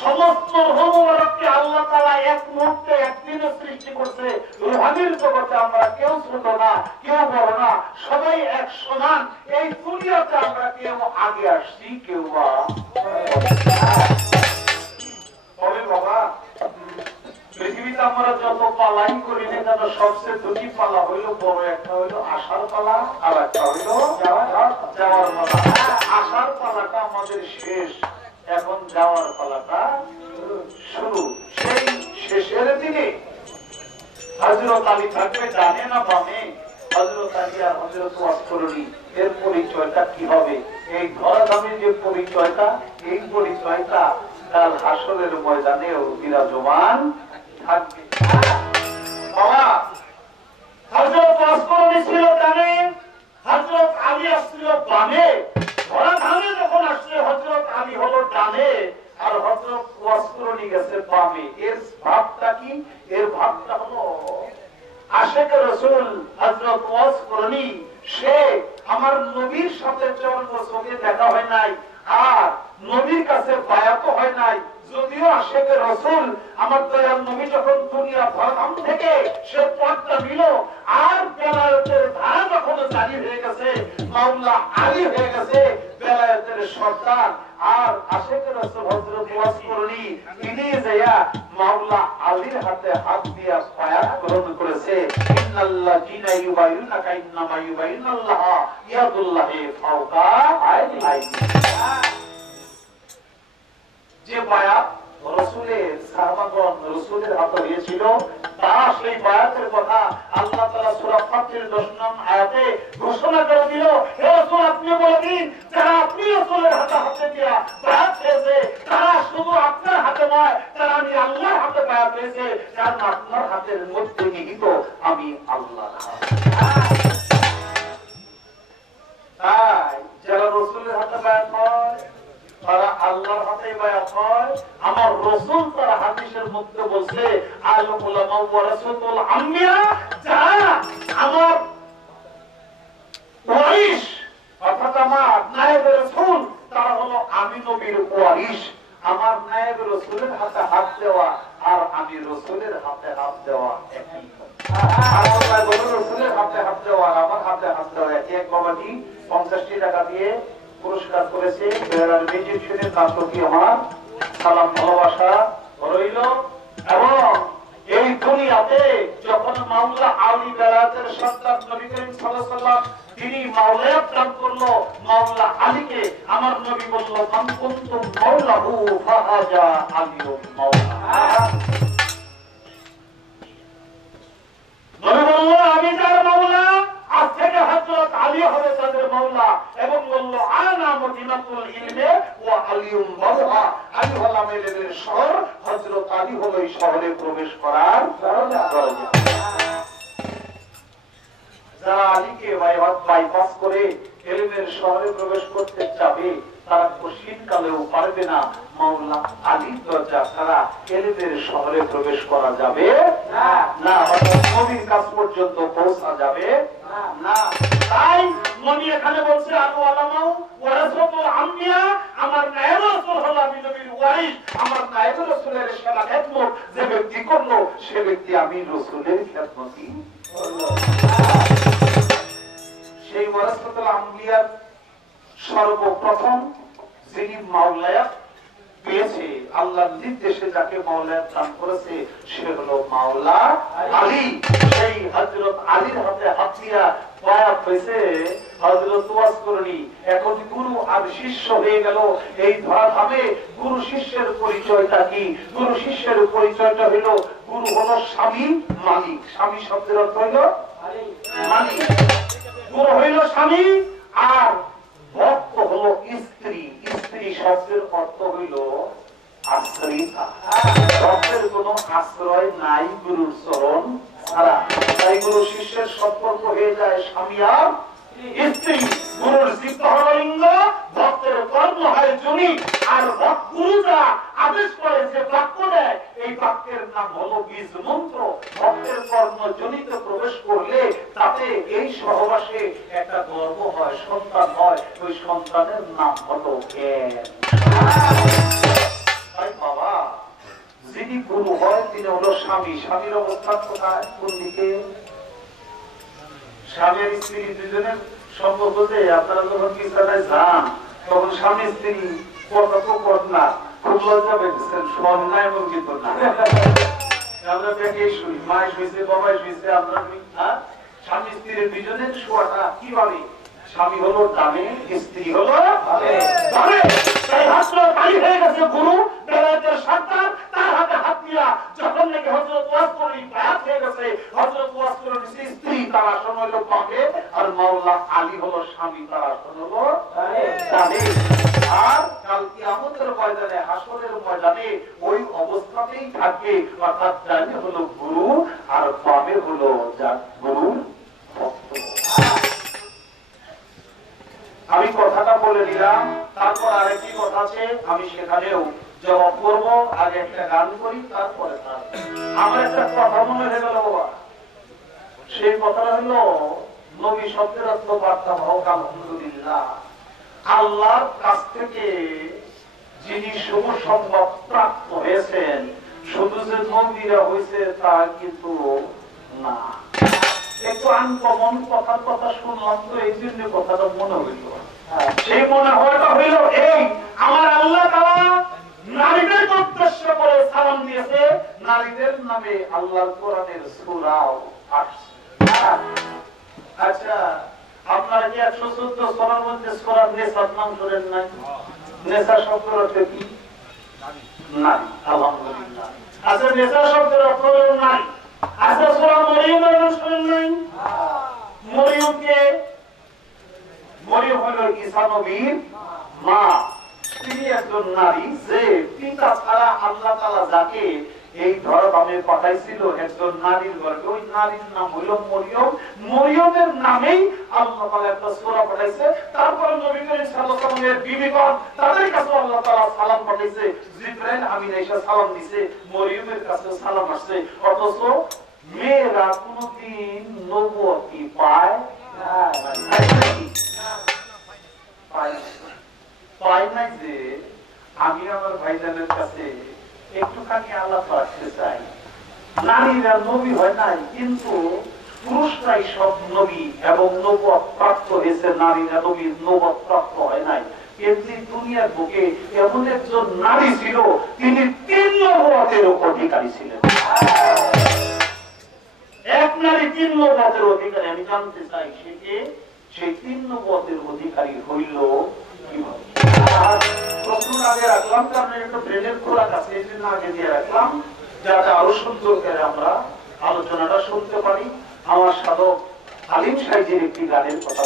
সমস্ত রূহকে আল্লাহ তাআলা এক মুহূর্তে একদিনে সৃষ্টি করছে। রূহানির জগতে আমরা কেউ ছোট না, কেউ বড় না, সবাই এক সমান। এই দুনিয়াতে আমরা কেউ আগে আসছি, কেউ বা তবে বাবা, পৃথিবীতে আমরা যত পালাই করি না কেন, সবচেয়ে দুটি পালা হইল, বড় একটা হইল আসার পালা, আর একটা হইল যাওয়ার পালা। আসার পালাটা আমাদের শেষ, এখন যাওয়ার পালাটা শুরু। সেই শেষের দিনে হযরত আলী থাকবে ডানে না বামে? হযরত আলী আর হযরত ওয়াস করণী এর পরিচয়টা কি হবে? এই ধরাধামের যে পরিচয়টা, এই পরিচয়টা কাল হাসরের ময়দানেও বিরাজমান থাকবে। বাবা, হযরত ওয়াস করণী ছিল ডানে, হযরত আলী আসছিল বামে। ধরাধামে যখন আসলে হযরত আলী হলো ডানে আর হযরত ওয়াস করণী গেছে বামে। এর ভাবটা কি? এর ভাবটা হলো আশিকে রাসূল হযরত ওয়াস করণী, সে আমার নবীর সাথে চোখে দেখা হয় নাই আর নবীর কাছে বায়াত হয় নাই। যদিও আশিকে রাসূল আমার দয়াল নবী যখন দুনিয়া ধরাধাম থেকে সে পথটা নিল আর বেলায়েতের ধারা যখন জারি হয়ে গেছে, মাওলা আলী হয়ে গেছে বেলায়েতের সর্দার, আর আশিকে রাসূল হযরত ওয়াস করণী তিনি যায়া মাওলা আলীর হাতে হাত দিয়া বায়াত গ্রহণ করেছে। ইন্নাল্লাযীনা ইউবাইয়ুনাকা ইন্নামা ইউবাইয়ুনাল্লাহ ইয়াদুল্লাহি ফাওকা আইদিহিম। যে বায়াত রাসূলের সাহাবাগণ রাসূলের হাতে হয়েছিল, তা সেই বায়াতের কথা আল্লাহ তাআলা সূরা ফাতির 10 নং আয়াতে ঘোষণা করে দিল। হে রাসূল, আপনি বলে দিন, যারা আপনি রাসূলের হাতে দিয়া বায়াত হয়েছে তারা শুধু আপনার হাতে নয়, তারা আমি আল্লাহর হাতে বায়াত হয়েছে, কারণ আপনার হাতের মধ্যে নিহিত আমি আল্লাহ। তাই যারা রাসূলের হাতে বায়াত হয় তারা আল্লাহর হাতে বায়াত হয়। আমার রাসূল তার হাদিসের মধ্যে বলছে, আল উলামা ওয়ারাসাতুল আম্বিয়া, যারা আমার ওয়ারিস অর্থাৎ আমার নায়েবে রাসূল, তারা হলো আমি নবীর ওয়ারিস। আমার নায়েবে রাসূলের হাতে হাত দেওয়া আর আমি রাসূলের হাতে হাত দেওয়া একই। আল্লাহ বলেন রাসূলের হাতে হাত দেওয়া আর আমার হাতে হাত দেওয়া এক। বাবাজি 50 টাকা দিয়ে পুরস্কার করেছে বেলাল মিউজিশিয়ানের কাছ থেকে আমার সালাম ভালোবাসা রইল। এবং এই দুনিয়াতে যখন মাওলা আলী বেলায়েতের সন্তান নবী করিম সাল্লাল্লাহু আলাইহি ওয়াসাল্লাম তিনি মাওলায়াত দান করলো মাওলা আলীকে, আমার নবী বলল, মান কুনতু মাওলাহু ফাহাজা আলিয়ুম মাওলা। নবী বলল, আমি যার মাওলা, আজ থেকে হযরত আলী হবে তাদের মাওলা। এবং বলল, আনা মদিনাতুল ইলমে ওয়া আলিয়ুম বাবুহা, আলী হলো ইলমের শহর, হযরত আলী হলো এই শহরে প্রবেশ করার দরজা। যারা আলীকে বাইপাস করে ইলমের শহরে প্রবেশ করতে চাবে তারা কঠিন কালেও পারবে না। মাওলা আলীর দরজা ছাড়া ইলমের শহরে প্রবেশ করা যাবে না, নবীর কাছ পর্যন্ত পৌঁছা যাবে না। তাই নবী এখানে বলছে, আল উলামা ওয়ারাসাতুল আম্বিয়া, আমার নায়েবে রাসূল হলো আমি নবীর ওয়ারিস। আমার নায়েবে রাসূলের সেবা খেদমত যে ব্যক্তি করলো সে ব্যক্তি আমি রাসূলের খেদমতই করলো। সেই ওয়ারাসাতুল আম্বিয়ার সর্বপ্রথম যিনি মাওলায়াত পেয়েছে আল্লাহর নির্দেশে যাকে মাওলা দান করেছে সে হলো মাওলা আলী। সেই হযরত আলীর হাতে হাত দিয়া বায়াত হয়েছে হযরত ওয়াজ করনি। এখন গুরু আর শিষ্য হয়ে গেল এই ধরাধামে। গুরু শিষ্যের পরিচয়টা কি? গুরু শিষ্যের পরিচয়টা হলো গুরু হলো স্বামী মালিক। স্বামী শব্দের অর্থ হইল মালিক। গুরু হইল স্বামী আর ভক্ত হলো স্ত্রী। স্ত্রী শব্দের অর্থ হইল আশ্রিতা। ভক্তের কোন আশ্রয় নাই গুরুর চরণ ছাড়া। তাই গুরু শিষ্যের সম্পর্ক হয়ে যায় স্বামী আর স্ত্রী। গুরুর চিত্ত হল লিঙ্গ, ভক্তের কর্ম হয় জনি। আর গুরু যা আদেশ করে যে বাক্য দেয় এই বাক্যের নাম হলো বীজ মন্ত্র। ভক্তের কর্ম জনিত প্রবেশ করলে তাতে এই সহবাসে একটা গর্ব হয়, সন্তান হয়। ওই সন্তানের নাম হলো জ্ঞান। বাবা যিনি গুরু হয় তিনি হলো স্বামী। স্বামীর অবস্থান কোথায়? কোন দিকে? স্বামীর স্ত্রী দুজনের সম্পর্ক যে আপনারা যখন বিছানায় যান তখন স্বামী স্ত্রী কথা তো কর না, খুব লজ্জা পেয়েছেন, সব না এমন কিন্তু না। আমরা ব্যাগে শুই, মায় শুয়েছে, বাবাই শুয়েছে, আমরা স্বামী স্ত্রীর দুজনের শোয়াটা কিভাবে? স্বামী হলো ডানে, স্ত্রী হলো বামে। তাই হাসল খালি হয়ে গেছে গুরু বেলায়েতের সন্তান, তার হাতে হাত দিয়া যখন নাকি হযরত ওয়াজ করি বায়াত হয়ে গেছে। হযরত ওয়াজ করি স্ত্রী, তার আসন হলো বামে, আর মাওলা আলী হলো স্বামী, তার আসন হলো ডানে। আর কাল কিয়ামতের ময়দানে, হাসরের ময়দানে ওই অবস্থাতেই থাকবে। অর্থাৎ ডানে হলো গুরু আর বামে হলো গুরুর ভক্ত। আমি কথাটা বলে দিলাম, তারপর আরেকটি কথা আছে, আমি সেখানেও জবাব করবো। আগে একটা গান করি, তারপরে আমার একটা কথা মনে হয়ে গেল বাবা। সেই কথাটা হলো নবী শব্দের অর্থ বার্তা হোক আলহামদুলিল্লাহ। আল্লাহর কাছ থেকে যিনি শুভ সম্ভব প্রাপ্ত হয়েছেন, শুধু যে নবীরা হয়েছে তা কিন্তু না। একটু আনকমন কথার কথা শুনলাম তো এই জন্য কথাটা মনে হইল। সেই মনে হওয়াটা হইল এই, আমার আল্লাহ তাআলা নারীদের উদ্দেশ্য করে সালাম দিয়েছে। নারীদের নামে আল্লাহর কোরআনের সূরাও আসছে। আচ্ছা, আপনারা কি 114 সূরার মধ্যে সূরা নিসার নাম শুনেন নাই? নিসা শব্দের অর্থ কি? নারী। আলহামদুলিল্লাহ। আচ্ছা, নিসা শব্দের অর্থ হলো নারী। আচ্ছা, সূরা মরিয়মের নাম শুনেন নাই? মরিয়মকে, মরিয়ম হলো ঈসা নবীর মা। তিনি একজন নারী, যে পিতা ছাড়া আল্লাহ তাআলা যাকে এই ধরাধামে পাঠাইছিল একজন নারীর গর্ভে, ওই নারীর নাম হইল মরিয়ম। মরিয়মের নামেই আল্লাহ তাআলা একটা সূরা পাঠাইছে। তারপর নবী করিম সাল্লাল্লাহু আলাইহি ওয়াসাল্লামের বিবিগণ তাদের কাছে আল্লাহ তাআলা সালাম পাঠাইছে। জিবরাইল আমিন এসে সালাম দিছে, মরিয়মের কাছে সালাম আসছে। অথচ মেয়েরা কোনদিন নবুয়তি পায় নাই। যে আমি আমার ভাইজানের কাছে একটুখানি আলাপ রাখতে চাই। নারীরা নবী হয় নাই, কিন্তু পুরুষরাই সব নবী এবং নবুয়ত প্রাপ্ত হয়েছে। নারীরা নবী নবুয়ত প্রাপ্ত হয় নাই। এমনি দুনিয়ার বুকে এমন একজন নারী ছিল, তিনি 3 নবুয়তের অধিকারী ছিলেন। এক নারী 3 নবুয়তের অধিকারী। আমি জানতে চাই সে কে? সেই 3 নবুয়তের অধিকারী হইল কিভাবে? প্রশ্ন আগে রাখলাম, কারণ একটা ব্রেনের খোরাক আছে, এই জন্য আগে দিয়ে রাখলাম, যাতে আরো সুন্দর করে আমরা আলোচনাটা শুনতে পারি। আমার সাধক আলিম সাহেবের একটি গানের কথা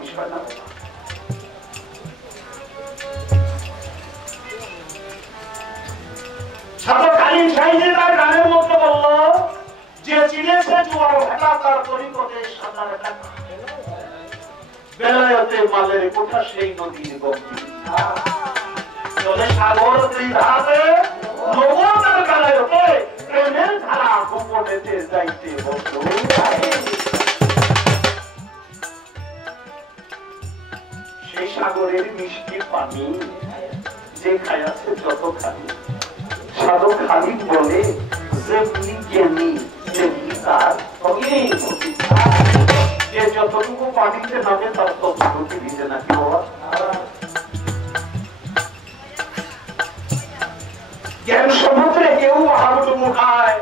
বিষয় না সাধক কালীন সাইজে তার গানের মধ্যে বলল যে চিনেছে জোয়ার ভাটা তার তরিকতে সাঁতার কাটা বেলায়তে মালের কোঠা সেই নদীর গম্ভীর চলে সাগর ত্রিধাতে নবতার বেলায়তে প্রেমের ধারা গোপনেতে যাইতে বসল সেই সাগরের মিষ্টি পানি যে খাইয়াছে যত খালি সাধক খালি বলে যেমনি জ্ঞানী তেমনি তার যে যতটুকু পানিতে নামে তার ততটুকু ভিজে নাকি বাবা জ্ঞান সমুদ্রে কেউ হাবুডুবু খায়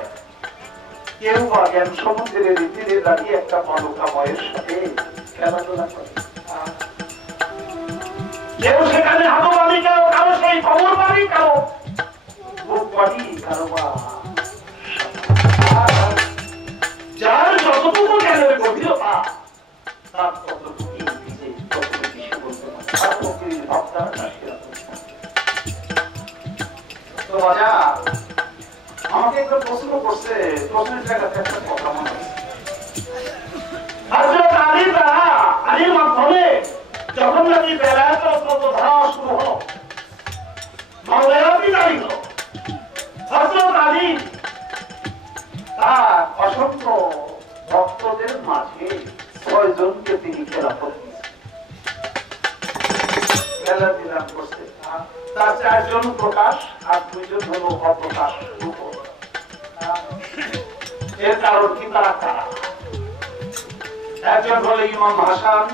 কেউ বা জ্ঞান সমুদ্রের রীতিতে দাঁড়িয়ে একটা বালুকা বয়ের সাথে খেলাধুলা করে কেউ সেখানে হাবু বাড়ি কারো কারো সেই খবর বাড়ি কারো যার যতটুকু জ্ঞানের গভীরতা তার ততটুকুই ভিজে ততটুকু সে বলতে পারে আমাকে একটা প্রশ্ন করছে প্রশ্নের জায়গাতে একটা কথা মনে হচ্ছে আলীর মাধ্যমে যখন নাকি বেলায়েত ধারা শুরু হলো মাওলানা জারি হলো হযরত আলী তার অসংখ্য ভক্তদের মাঝে 6 জনকে তিনি খেলাফত দিলেন করছে তার 4 জন প্রকাশ আর 2 জন হলো অপ্রকাশ রূপ এর কারণ কি তারা কারা একজন হলো ইমাম হাসান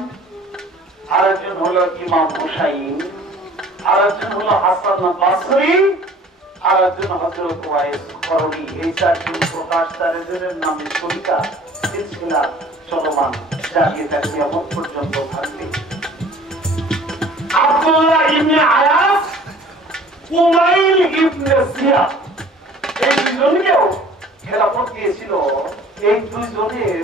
আরেকজন হলো ইমাম হুসাইন আরেকজন হলো হাসান বাসরি আরেকজন হযরত ওয়াইস করণী এই 4 জন প্রকাশ তারের নামে তরিকা সিলসিলা চলমান জারিয়ে থাকে কিয়ামত পর্যন্ত থাকবে আব্দুল্লাহ ইবনে আয়াস উমাইল ইবনে জিয়াদ এই দুজনকেও খেলাফত দিয়েছিল এই দুইজনের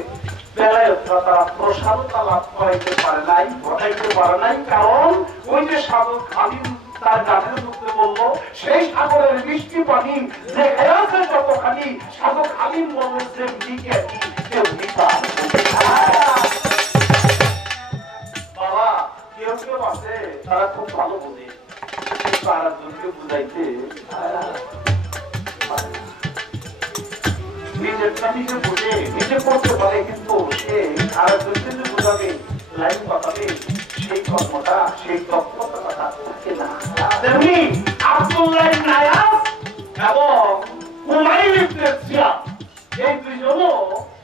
বেলায় তারা প্রসারতা লাভ করাইতে পারে নাই ঘটাইতে পারে নাই কারণ ওই যে সাধক খালিদ তার গানের মধ্যে বললো সেই সাগরের মিষ্টি পানি যে খেয়াছে যতখানি সাধক খালিদ বললো যে দিকে তেমনি বাবা কেউ কেউ আছে তারা খুব ভালো বোঝে তারা জনকে বুঝাইতে নিজেরটা নিজে বুঝে নিজে করতে পারে কিন্তু সে আরেকজনকে যে বোঝাবে লাইন পাঠাবে সেই কর্মটা সেই দক্ষতা থাকে না তেমনি আব্দুল্লাহ ইবনে আয়াস এবং উমাইল ইবনে জিয়াদ এই দুইজনও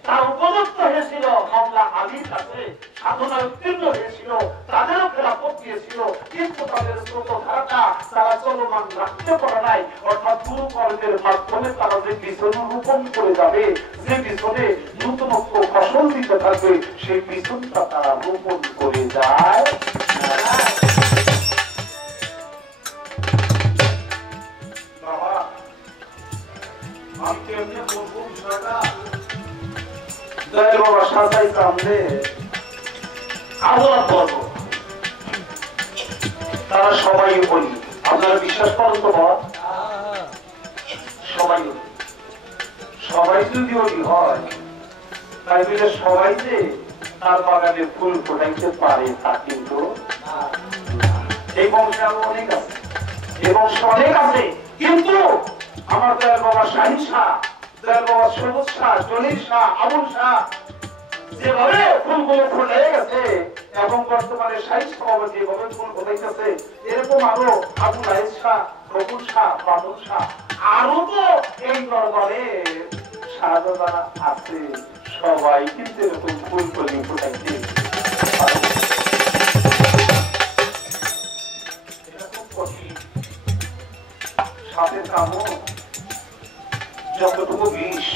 তার উপযুক্ত হয়েছিল মাওলা আলীর কাছে সাধনা উত্তীর্ণ হয়েছিল তাদেরও খেলাফত দিয়েছিল কিন্তু তাদের স্রোতধারাটা তারা চলমান রাখতে পারে নাই অর্থাৎ গুরু কর্মের মাধ্যমে তারা যে বিছন রোপণ করে যাবে যে বিছনে নূতনত্ব ফসল দিতে থাকবে সেই বিছনটা তারা রোপণ করে যায় বাবা আমি কেমনে বলবো বিষয়টা দয়াল বাবা সাজাই কামলে আদর করব তারা সবাই বলি আপনারা বিশ্বাস করেন তো বাবা সবাই সবাই যদি ওই হয় তাই বলে সবাই যে তার বাগানে ফুল ফোটাইতে পারে তা কিন্তু এই বংশে আরো অনেক আছে এই বংশে অনেক আছে কিন্তু আমার দয়াল বাবা শাহী শাহ দয়াল বাবা সবুজ শাহ জলিল শাহ আবুল শাহ যেভাবে ফুলগুলো ফুটে গেছে এবং বর্তমানে শাহী সভাপতি যেভাবে ফুল ফোটাইতেছে এরকম আরো আবুল আইস শাহ রবুল শাহ বাদল শাহ আরো তো এই দরবারে শাহজাদা আছে সবাই কিন্তু এরকম ফুল কলি ফোটাইতে এটা খুব কঠিন সাথে কামও যতটুকু বিষ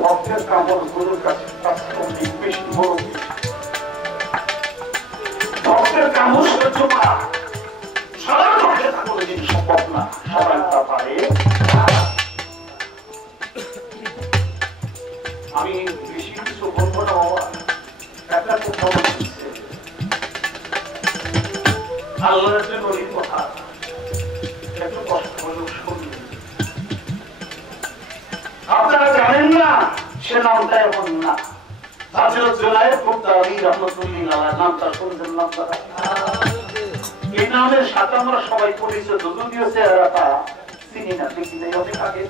ভক্তের কামড় গুরুর কাছে অনেক বেশি বড় ভক্তের কামড় সহ্য করা সবার পক্ষে তা কোনোদিন সম্ভব না সবাই তা পারে আমি বেশি কিছু বলবো না বাবা, একটা কথা বলছে আল্লাহর জন্য এই কথা একটু কষ্ট হলেও শুনবেন। আপনারা জানেন না সে নামটা এমন না, এই নামের সাথে আমরা সবাই পরিচিত, যদিও চেহারাটা চিনি না, দেখি নাই অনেক আগে,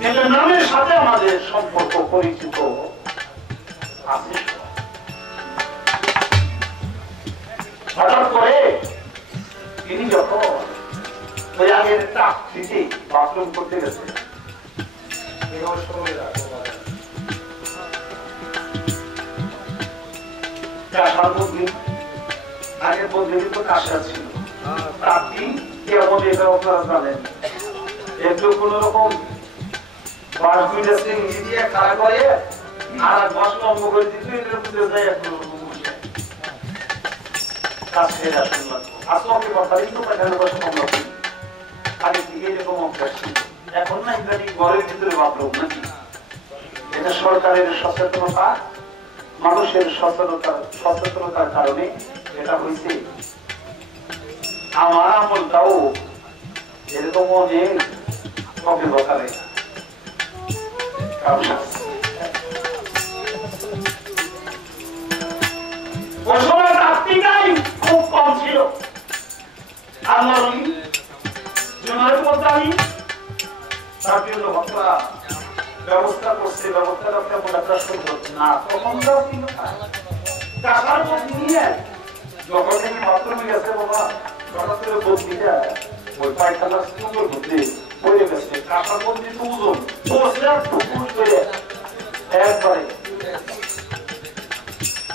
কিন্তু নামের সাথে আমাদের সম্পর্ক পরিচিত আছে। হঠাৎ করে তিনি যখন ওই আগের একটা আকৃতি বাথরুম করতে গেছে, কাঁসার বদলি, আগের বদলি কিন্তু কাঁসা ছিল, আপনি কেমন এটা আপনারা জানেন, একটু কোন রকম বাস দুইটা সিঙ্গি দিয়ে খাড়া করে আর এক বাস লম্ব করে দিত, এটার মধ্যে যায় একটু কাজ সেরে আসুন লাগতো। আসলে কথা কিন্তু এখানে বসে কম লাগবে, আগে থেকে এরকম অভ্যাস ছিল। এখন না ইত্যাদি ঘরের ভিতরে বাথরুম নাকি, এটা সরকারের সচেতনতা, মানুষের সচেতনতার কারণে এটা হয়েছে। আমার আমলটাও এরকম অনেক অভিজ্ঞতা নেই, খুব কম ছিল। আল্লাহ জুনায়েদ বলতানি তার জন্য ভক্তরা ব্যবস্থা করছে, ব্যবস্থাটা কেমন একটা সুন্দর না, তখন টাকার বদলি নিয়ে যখন তিনি বাথরুমে গেছে বাবা, হঠাৎ করে বদলিটা ওই পায়খানার সুন্দর বদলি পড়ে গেছে, টাকার বদলি তো ওজন বসে আর ফুটফুট করে একবারে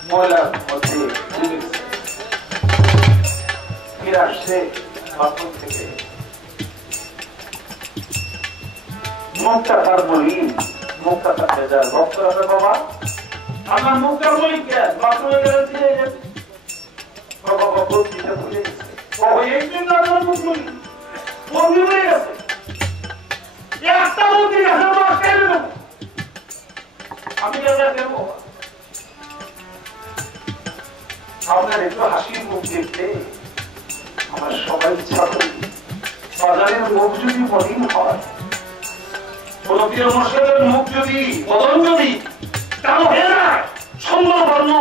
ময়লার মধ্যে ফিরে আসছে বাথরুম থেকে। মুখটা তার বলি, মুখটা তার ভেজাল, ভক্তরা বাবা আমার মুখটা বলি কে বাথরুমে গেছে বাবা, বদলিটা ভুলে গেছে, এই জন্য আমার মুখ বলি বদলি হয়ে গেছে, একটা বদলি গেছে আমি দেবো। আপনার একটু হাসির মুখ দেখতে আমার সবাই ইচ্ছা করি, বাজারের মুখ যদি মলিন হয়, কোন প্রিয় মর্ষদের মুখ যদি বদল যদি কালো হয়ে যায়, সুন্দর বর্ণ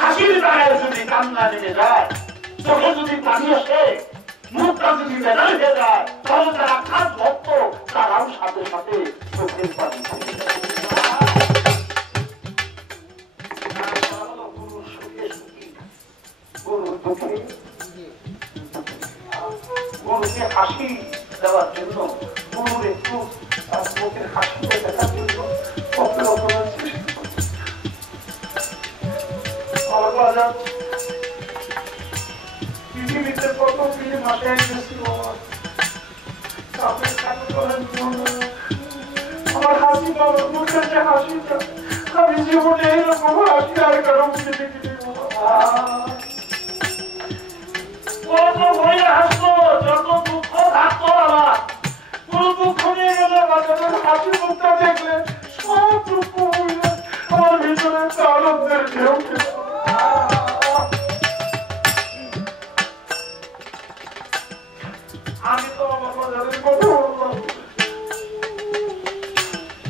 হাসির জায়গায় যদি কান্না নেমে যায়, চোখে যদি পানি আসে, মুখটা যদি বেজাল হয়ে যায়, তাহলে যারা খাস ভক্ত তারাও সাথে সাথে চোখের পানি ফেলে যায়। গরুকে হাসি দেওয়ার জন্য, গরুর একটু মুখের হাসি দেখার জন্য পৃথিবীতে কত ফিল্ম আসে গেছি আমার হাসি বাবার মুখের যে হাসিটা, আমি জীবনে এইরকম হাসি আর কারো মুখে দেখিনি। কত ভয়ে হাসতো, যত দুঃখ থাকতো আমার, কোন দুঃখ নিয়ে গেলে বাচ্চাদের হাসি মুখটা দেখলে সব দুঃখ হইলে আমার ভিতরে একটা আনন্দের ঢেউ খেত। আমি তো আমার বাজারের কথা বললাম,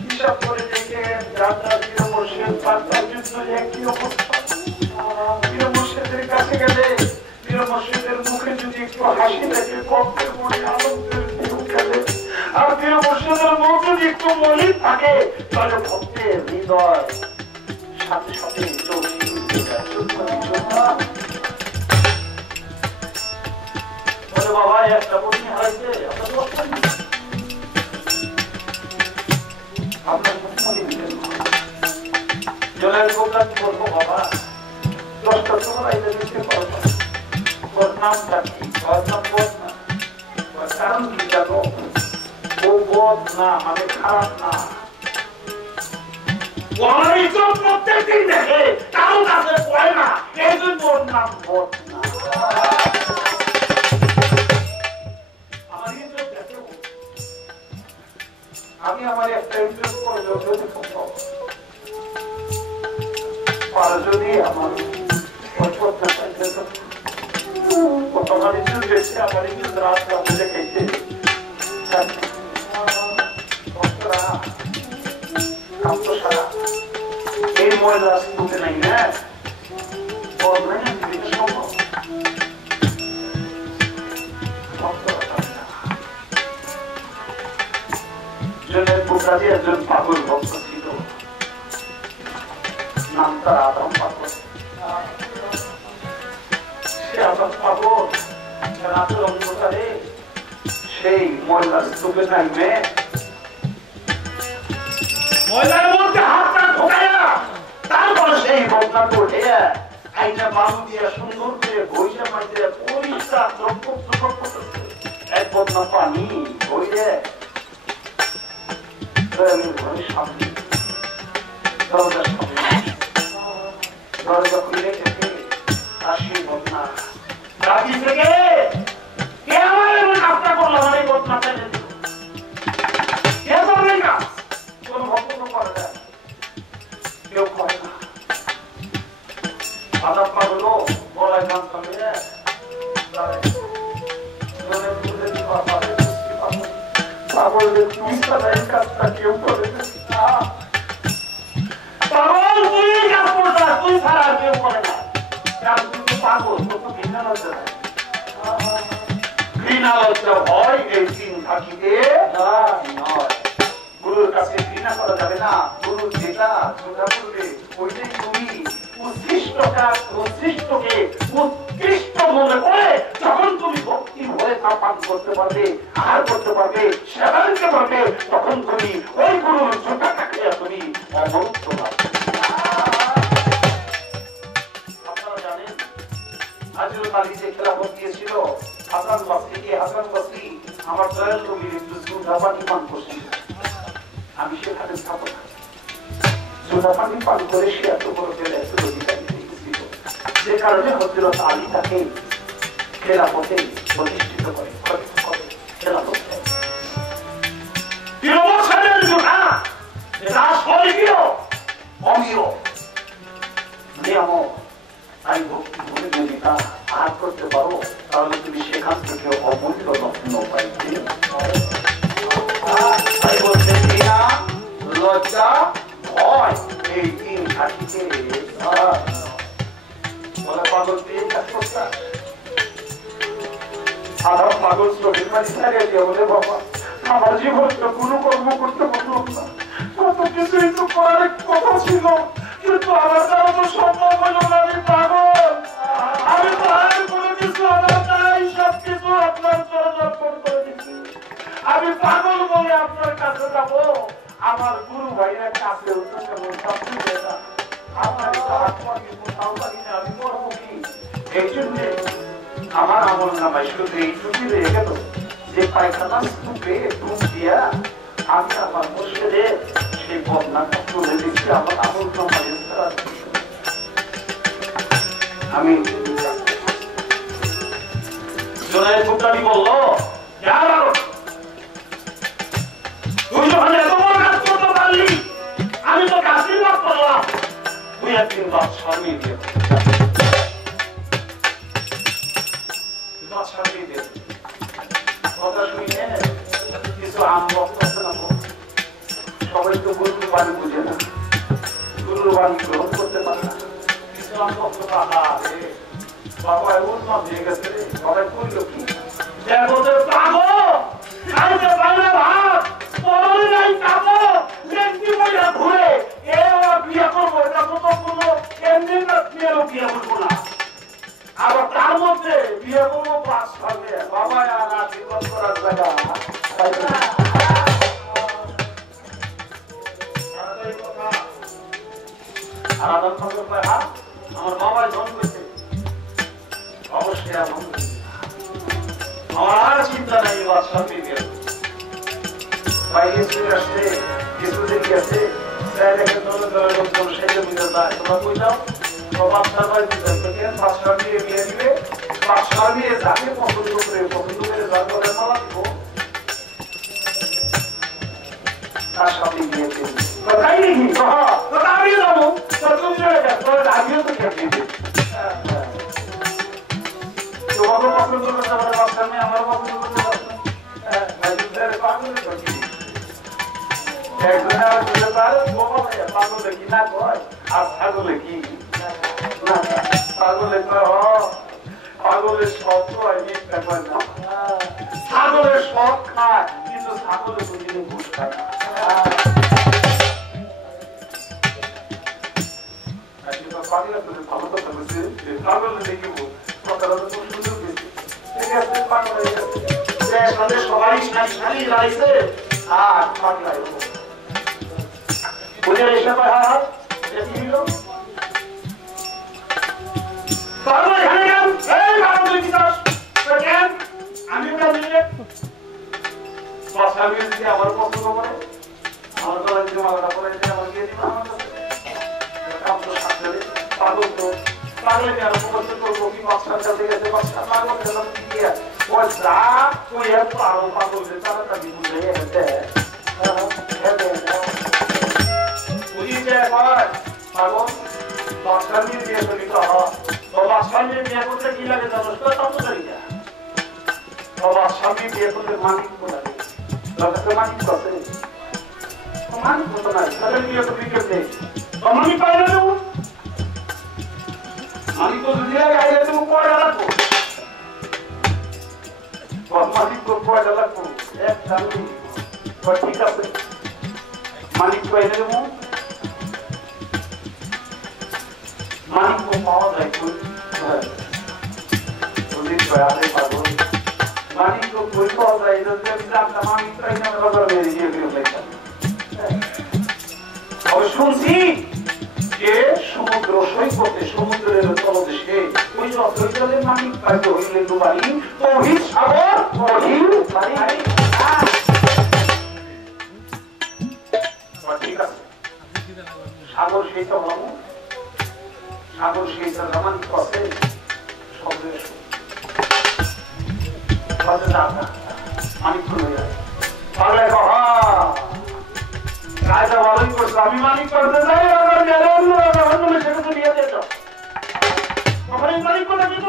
হিসাব করে দেখে যাত্রা প্রিয় মুর্শিদ পাঁচটার যুদ্ধ একই অবস্থা। প্রিয় মুর্শিদের কাছে গেলে প্রিয় মুর্শিদের মুখে যদি একটু হাসি থাকে, ভক্তের মনে আনন্দের ঢেউ খেলে, আর প্রিয় মুর্শিদের মুখ যদি একটু মলিন থাকে, তাহলে ভক্তের হৃদয় সাথে সাথে বলে বাবা একটা বন্যা হয়েছে, আপনার জলের গোটা কি বলবো বাবা, 10টা তোমরা এটা দিতে পারবো, ওর নামটা কি, ওর নাম বোধ না, ওর কারণ কি জানো, ও বোধ না মানে খারাপ না, আমার ইজ্জত প্রত্যেকদিন দেখে, কারো কাছে পড়ে না, এই জন্য ওর নাম বোধ না। আমার ইজ্জত দেখে আমি আমার একটা ইজ্জত করে পারো যদি আমার এই ময়লা তুলতে নাই না সম্ভব একজন পাগল ভক্ত ছিল, নাম তার আদম পাগল। সে আদম পাগল রাতের অন্ধকারে সেই ময়লার স্তূপে নামবে, ময়লার মধ্যে হাতটা ঢোকায়া তারপর সেই বদনাটা উঠে আইনা বালু দিয়ে সুন্দর করে ঘষা মাঝে পরিষ্কার এক বদনা পানি ঘষে ঘরের সামনে দরজার সামনে দরজা খুলে রেখেছে আসি বদনা রাখি থেকে কে আমার এমন কাজটা করলো, আমার এই বদনাটা কে করবে কাজ? কোন ভক্ত করে না, কেউ করে না। আদাব পাগলো গলায় গান থামে পাগলের তুই ছাড়া এই কাজটা কেউ করে না, পাগল তুই কাজ করতে তুই ছাড়া কেউ করে না। কারণ তুই তো পাগল, তোর তো ঘৃণা লজ্জা নাই, ঘৃণা লজ্জা হয় এই দিন থাকিতে নয়। গুরুর কাছে ঘৃণা করা যাবে না, গুরুর যেটা সোজা করবে ওইটাই তুমি উৎকৃষ্টকে উৎকৃষ্ট মনে করে যখন তুমি ভক্তি ভরে তা পান করতে পারবে, আহার করতে পারবে, সেবা দিতে পারবে, তখন তুমি ওই গুরুর জোটাটাকে তুমি অমরত্ব লাভ। আপনারা জানেন হাজরত আলী যে খেলাফত দিয়েছিল হাসান বসরি আমার দয়াল নবীর একটু জুদাবানি পান করছিল, আমি সেখানে স্থাপন জুদাবানি পান করে সে এত বড় এত অধিকারী হয়েছিল, যে কারণে হযরত আলী তাকে খেলাফতে প্রতিষ্ঠিত করে খেলাফত তাই ভক্তি ভরে যদি তা আহার করতে পারো তাহলে তুমি সেখান থেকে অমূল্য রত্ন পাইতে। তাই বলছে ঘৃণা লজ্জা ভয় এই তিন ঘাটিতে বলে পাগল দিয়ে কাজ করতে আধা পাগল চোখের মাঝে থাকে বলে বাবা আমার জীবন তো কোনো কর্ম করতে পারলাম না, কত কিছুই তো করার কথা ছিল কিন্তু আমার দ্বারা তো সম্ভব হলো না, আমি পাগল, আমি তো আর কোনো কিছু আমার নাই, সবকিছু আপনার চরণ অর্পণ করে দিচ্ছি, আমি পাগল বলে আপনার কাছে যাবো, আমার গুরু ভাইয়ের কাছে আমি করবো কি? এই জন্যে আমার আমল নামায় শুধু এইটুকুই রয়ে গেল যে পায়খানা স্তূপে ডুব দিয়া আমি আমার মুর্শিদের সেই বদনাটা তুলে দিচ্ছি আমার আমল নামায়। আমি জোনায়েদ মুক্তাদি বললো তুই যখন এত বড় কাজ করতে পারলি আমি তো আশীর্বাদ করলাম, তুই একদিন বাদশাহ দিয়ে কথা শুনে কিছু আম বক্তা সবাই তো গুরুর বাণী বুঝে না, গুরুর বাণী গ্রহণ করতে পারে না, কিছু আম বক্ত বাবা এমন মাপ দিয়ে গেছে সবাই করল কি ঘুরে এ বিয়ে করবো এটা তো কোনো এমনি বিয়ে করবো না, আবার তার মধ্যে বিয়ে করবো পাঁচ ভাবে বাবা আর আশীর্বাদ করার জায়গা আমার বাবাই ধন করছে অবশ্যই আমার আর চিন্তা নাই বাইরে চলে আসছে কিছু দেখি আছে তোমরা কই যাও বাদশাহ দিয়ে বিয়ে দিবে, বাদশাহ দিয়ে যাকে পছন্দ করে যার ঘরে মালা দিব তার সাথে বিয়ে দিবে। তাই নাকি আমি যাবো দিবে তোমাকে পছন্দ করতে পারে বাচ্চা মেয়ে আমার পছন্দ করতে পারছে একজনে আবার বুঝতে পারে পাগলে কি না কয় আর ছাগলে কি পাগলে পাগলের সব কয় মিথ্যা কয় না ছাগলের সব খায় কিন্তু ছাগলে কোনদিন ঘুষ খায় না পাগলা করে ভালো কথা বলছে পাগলে দেখিব কথাটা তো সুন্দর বেশি ঠিক আছে পাগল হয়ে গেছে সবাই শাড়ি লাগাইছে আর পাগলাই বুঝে এসে হাত আমি আমার পছন্দ করে আমার গলা যদি মালাটা পরে আমার দিয়ে দিন পাগল তো পাগলে আমি আরো পছন্দ করবো কি বাচ্চার কাছে গেছে বাচ্চা পাগল আরো পাগল তাড়াতাড়ি বুঝে গেছে পাগল বাচ্চা নিয়ে বিয়ে করি তো বাচ্চা নিয়ে বিয়ে করতে কি লাগে জানো বাচ্চা নিয়ে বিয়ে করতে মালিক লাগে মালিক আছে মালিক হতো না তাহলে বিয়ে করবি কেমনে মালিক পাই না মালিক তো দুনিয়া গাইলে তুমি পয়সা লাগবো মালিক তো পয়সা লাগবো এক ঠিক আছে মালিক পাইলে দেবো মালিক তো পাওয়া যায় মালিক তো বই পাওয়া যায় মালিক পাই না শুনছি যে সমুদ্র সৈকতে সমুদ্রের তলদেশে ওই রথের মালিক পাইতে হইলে দুবারি অহিত সাগর ঠিক আছে সাগর সেইটা বলবো সাগর সেইটা মালিক আছে শব্দের মালিক চলে যায় পাগলে কহা রাজা ভালোই করছে আমি মালিক করতে যাই সেটা তো নিয়ে যেত মালিক করে দিত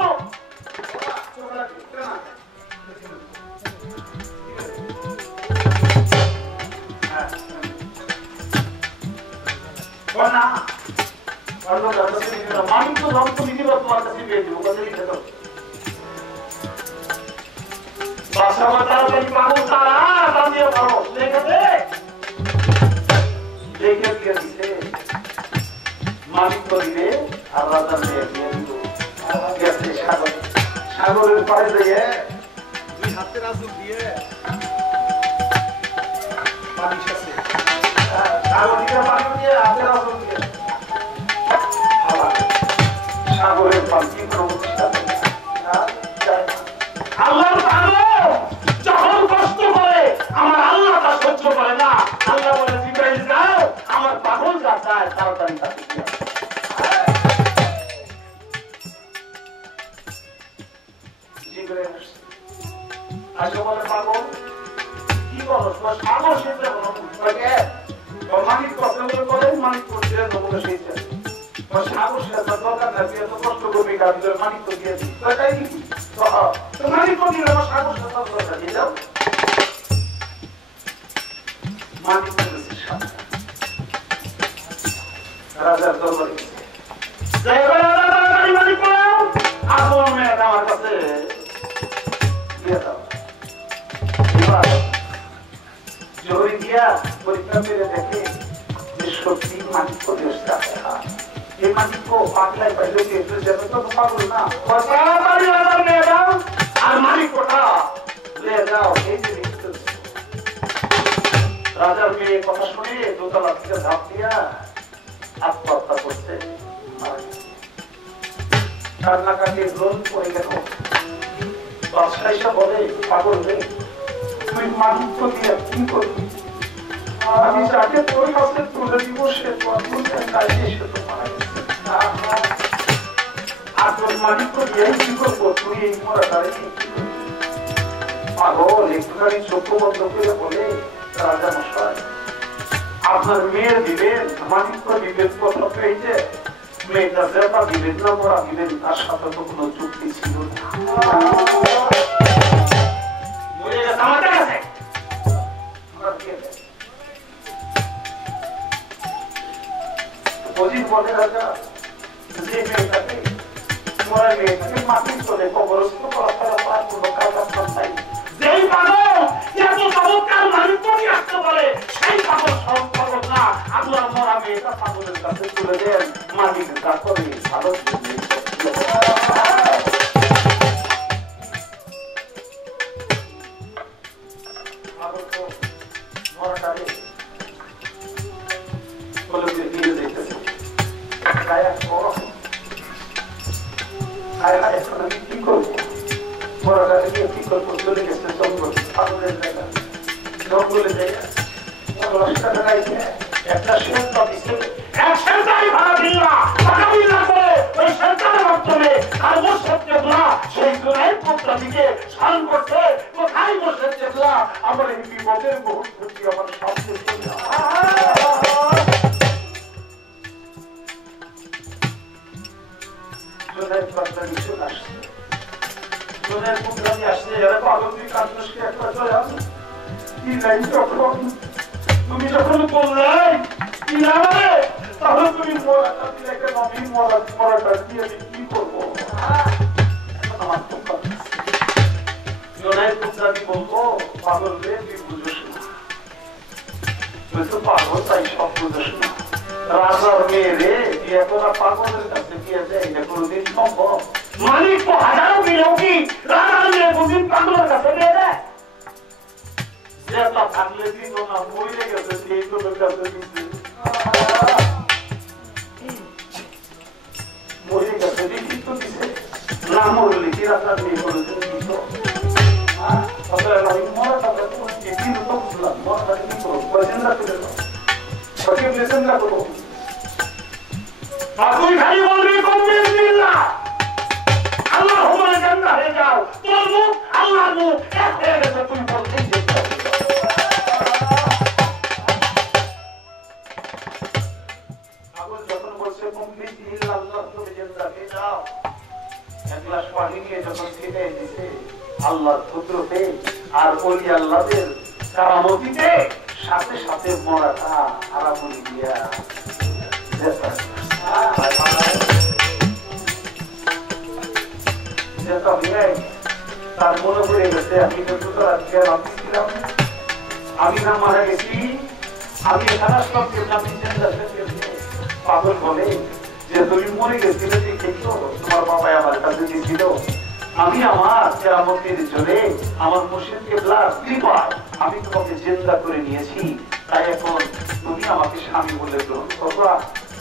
মালিক তো ধর্ম নিতে তোমার কাছে পেয়ে দিব কাছে লিখে দাও পাগল তারা দাঁড়িয়ে ভালো দেখে দেখে দিয়ে দিতে মালিক করিবে আর রাজা দিয়ে গেছে সাগরের পাড়ে দিয়ে দুই হাতে রাজুক দিয়ে পানি আছে সাগর দিয়ে পানি দিয়ে হাতে রাজুক দিয়ে সাগরের পানি কি প্রবৃত্তি আল্লাহ যখন কষ্ট করে আমার আল্লাহ তা সহ্য করে না আল্লাহ বলে জিব্রাইল যাও আমার পাগল যা চায় তাড়াতাড়ি তাকে আসলে বলে পাগল কি বলো তোমার সাগর সেটা বলো মালিক পছন্দ করে মালিক করছে নমুনা সেই সাগর সেটা দরকার না এত কষ্ট করবে গাড়ির মালিক তো দিয়ে দিই তাই তো মালিক তো দিলে আমার সাগর সেটা দরকার দিয়ে যাও মালিক রাজার দরবারে মালিক আমার কাছে দিয়ে দাও জোরে দিয়া পরীক্ষা করে দেখে যে সত্যি মালিক এই মালিক পাগলায় পাইলে যেন তো পাগল না আর মালিক কোথা যাও এই যে রাজার মেয়ে কথা শুনে দোতলা থেকে ধাপ দিয়া আত্মহত্যা করছে কান্নাকাটি রোল করে গেল বাদশাহ এসে বলে পাগল রে তুই মালিক তো দিয়া কি করবি আমি যাকে তোর কাছে তুলে দিব সে আর তোর মালিক তো দিয়াই কি করবো তুই এই মরা দাঁড়িয়ে কি করবি পাগল একটুখানি চোখ বন্ধ করে বলে রাজা মশাই আপনার মেয়ে দিবেন মালিক তো দিবেন কথা পেয়েছে মেয়েটা যেটা দিবেন না মোরা দিবেন তার সাথে তো কোনো চুক্তি ছিল না। আমাদের কাছে অজিত বলে রাজা যে মেয়েটাকে মোরা মেয়েটাকে মাটির তলে কবরস্থ করা ছাড়া তার কোনো কাজ আপনার নাই। যেই পাগল এত চমৎকার মালিক নিয়ে আসতে পারে সেই পাগল সব পাগল না। আপনার মরা মেয়েটা পাগলের কাছে তুলে দেন, মালিকের কাছে ভালো কি করবো কি করবো চলে গেছে জঙ্গল পাগলের জায়গা জঙ্গলে জায়গা একটা সেন্টার দিচ্ছে এক সেন্টারই ভাড়া দিল না টাকা দিল না করে ওই সেন্টারের মাধ্যমে আর মোর্শেদ কেবলা সেই জোনাই পুত্র দিকে স্নান করছে। কোথায় মোর্শেদ কেবলা আমার এই বিপদের মুহূর্তে আমার সামনে জোনাই পুত্র চলে আসছে। জোনাই পুত্র আসছে এরা পাগল তুই কান্দুসকে একটা চলে আসে কি লাইন যখন তুমি যখন বললে কি নামে তাহলে তুমি মরাটা দিলে একটা নবীন মরাটা দিয়ে আমি কি করবো? আমার খুব জোনাই পুত্রাদি বলবো পাগল রে তুই বুঝোস না, তুই তো পাগল তাই সব বুঝোস না। রাজার মেয়ে রে বিয়ে করা পাগলের কাছে বিয়ে দেয় এটা কোনোদিন সম্ভব? মালিক তো হাজারো বিয়েও কি রাজার মেয়ে কোনদিন পাগলের কাছে বিয়ে দেয়? যেটা থাকলে দিন না মরে গেছে সেই কোনো কাছে দিচ্ছে মরে গেছে লিখিত দিছে না মরলে কি রাজার মেয়ে কোনোদিন দিত? মরাটা দিন তো বুঝলাম মরাটা কি করবো পয়সা করে সঠিক লেসেনটা করবো তুই খালি বলবি কমবেন দিল্লা আল্লাহ হুমায় জান্নাত হয়ে যাও তোর মুখ আল্লাহর মুখ এক হয়ে গেছে তুই বলতেই যখন বলছে কমপ্লিট দিল্লা আল্লাহ তুমি জান্নাত হয়ে যাও এক গ্লাস পানি নিয়ে যখন খেতে দিছে আল্লাহর পুত্রতে আর ওলি আল্লাহদের কারামতিতে সাথে সাথে মরাটা আরামলি দিয়া তার মনে পড়ে গেছে আমি আমি না মারা গেছি আমি পাগল বলে যে তুমি মরে গেছিলে তোমার বাবা আমার কাছে দিয়েছিল আমি আমার কেরামতের জন্য আমার মুর্শিদ কেবলার কৃপায় আমি তোমাকে জিন্দা করে নিয়েছি তাই এখন তুমি আমাকে স্বামী বলে গ্রহণ করবা।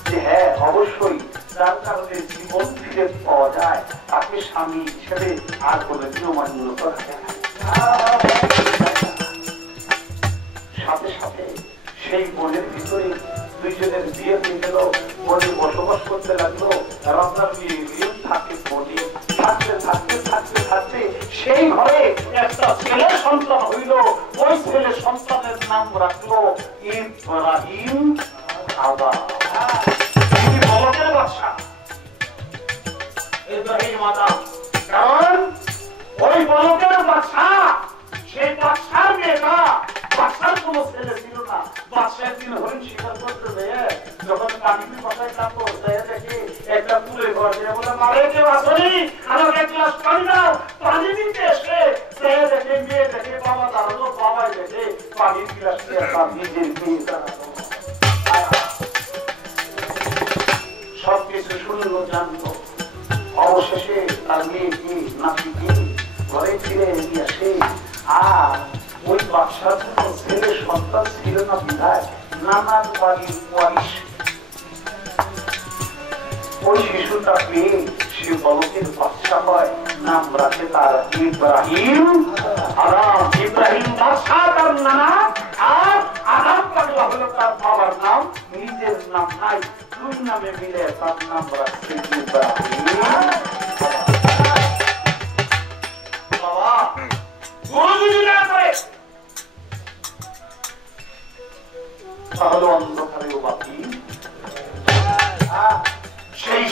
যে হ্যাঁ অবশ্যই যার কারণে জীবন ফিরে পাওয়া যায় তাকে স্বামী হিসেবে আর কোনোদিনও মান্য করা যায় না। সাথে সাথে সেই বনের ভিতরে দুইজনের বিয়ে হয়ে গেল, বনে বসবাস করতে লাগলো। রাজার মেয়ে থাকে বনে থাকতে থাকতে থাকতে থাকতে সেই ঘরে একটা ছেলে সন্তান হইল। ওই ছেলে সন্তানের নাম রাখলো ইব্রাহিম আবা। তিনি বলকের বাদশা ইব্রাহিম আদা, কারণ ওই বলকের বাদশা সেই বাদশার মেয়েটা বাদশার কোনো ছেলে ছিল না। বাদশার দিন হরিণ শিকার করতে দেয় যখন পানিতে বসায় কাপড় দেয় দেখে একটা তুলে ঘর দিয়ে বলে মারে কেউ আসনি আমাকে এক গ্লাস পানি দাও। পানি দিতে এসে দেয় দেখে মেয়ে দেখে বাবা দাঁড়ালো, বাবাই দেখে পানির গ্লাস দিয়ে তার নিজের মেয়ে দাঁড়ালো। সবকিছু শুনলো জানতো। অবশেষে তার মেয়েকে নাতিকে ঘরে ফিরে নিয়ে আসে। আর ওই বাদশার জন্য ছেলে সন্তান ছিল না বিধায় নানান বাড়ির ওয়ারিশ ওই শিশুটা পেয়ে সে বলকের বাদশা হয়। নাম রাখে তার ইব্রাহিম আরাম। ইব্রাহিম বাদশা তার নানা, আর আরাম পাগলা হলো তার বাবার নাম। নিজের নাম নাই, দুই নামে মিলে তার নাম রাখছে ইব্রাহিম। বাবা তাহলে অন্ধকারেও বাকি সেই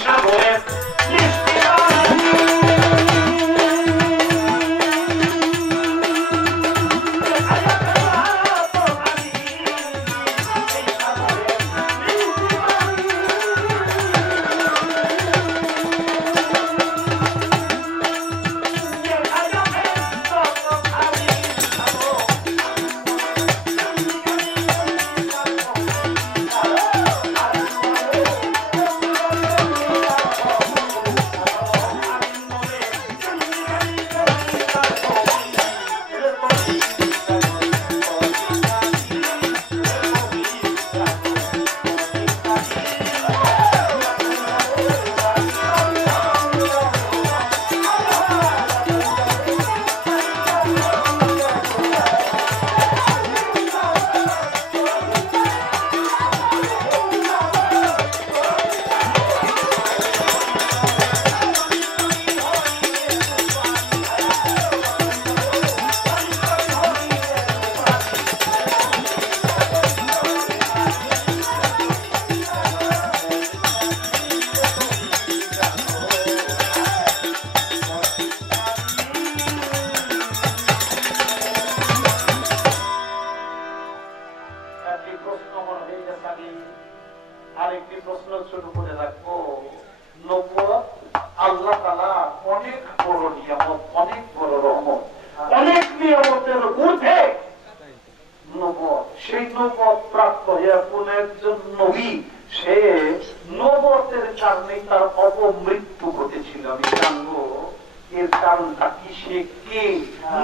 আরেকটি প্রশ্ন ছোট করে রাখবো। নবুয়ত আল্লাহ তাআলা অনেক বড় নিয়ামত, অনেক বড় রহমত, অনেক নিয়ামতের ঊর্ধ্বে নবুয়ত। সেই নবুয়ত প্রাপ্ত হয়ে কোন একজন নবী, সে নবুয়তের কারণে তার অপমৃত্যু ঘটেছিল। আমি জানবো এর কারণটা কি, সে কে?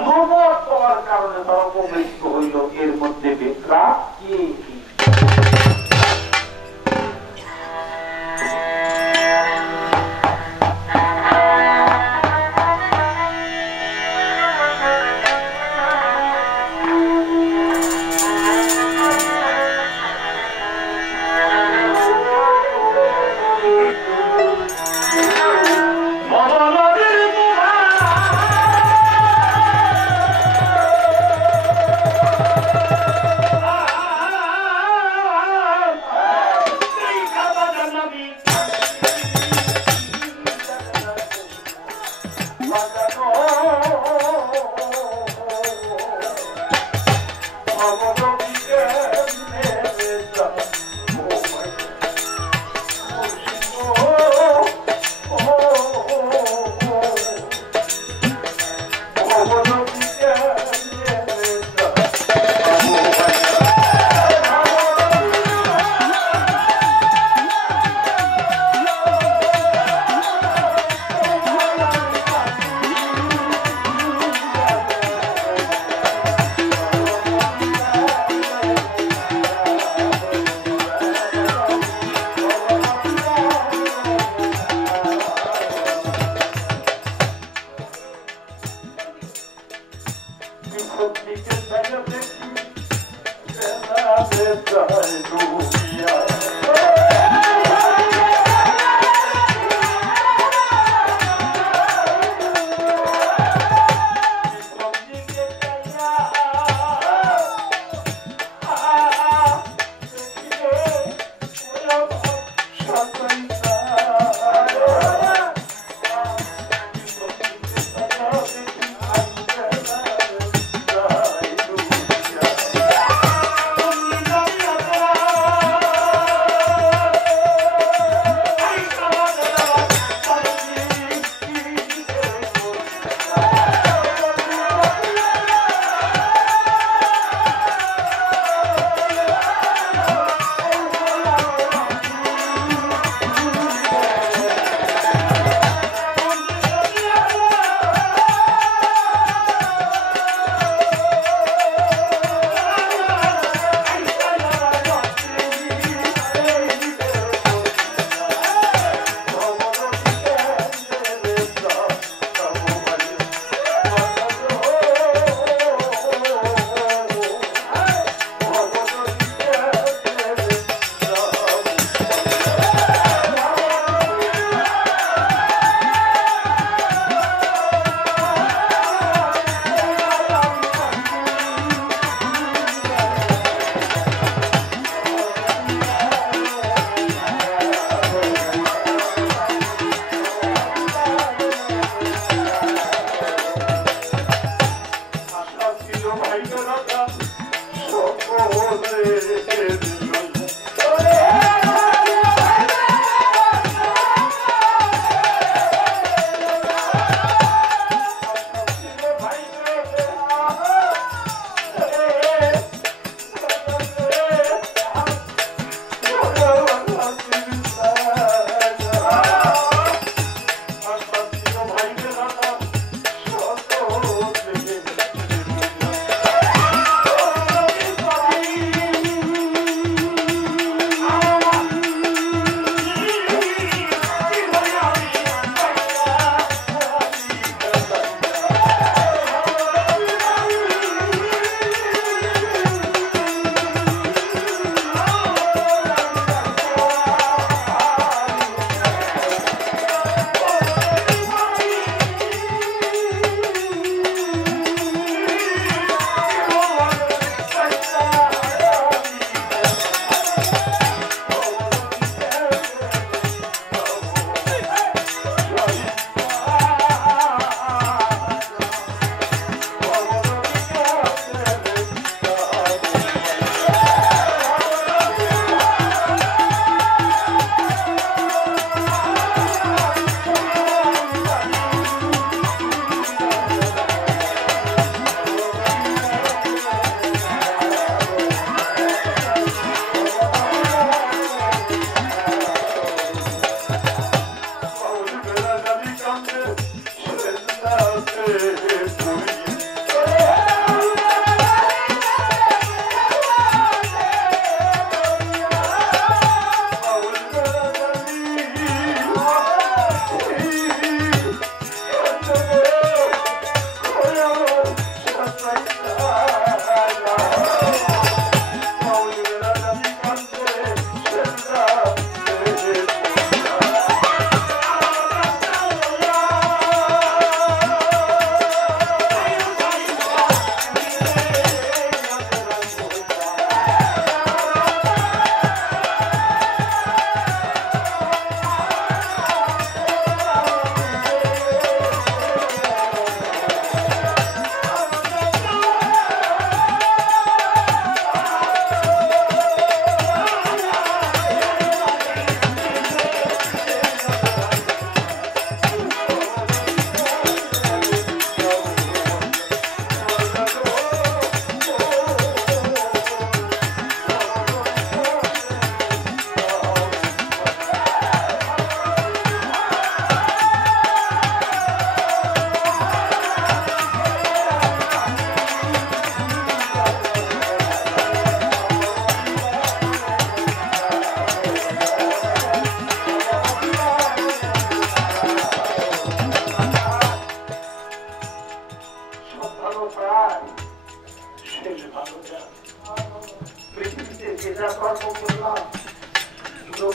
নবুয়ত পাওয়ার কারণে তার অপমৃত্যু হইল, এর মধ্যে বেকরা কে?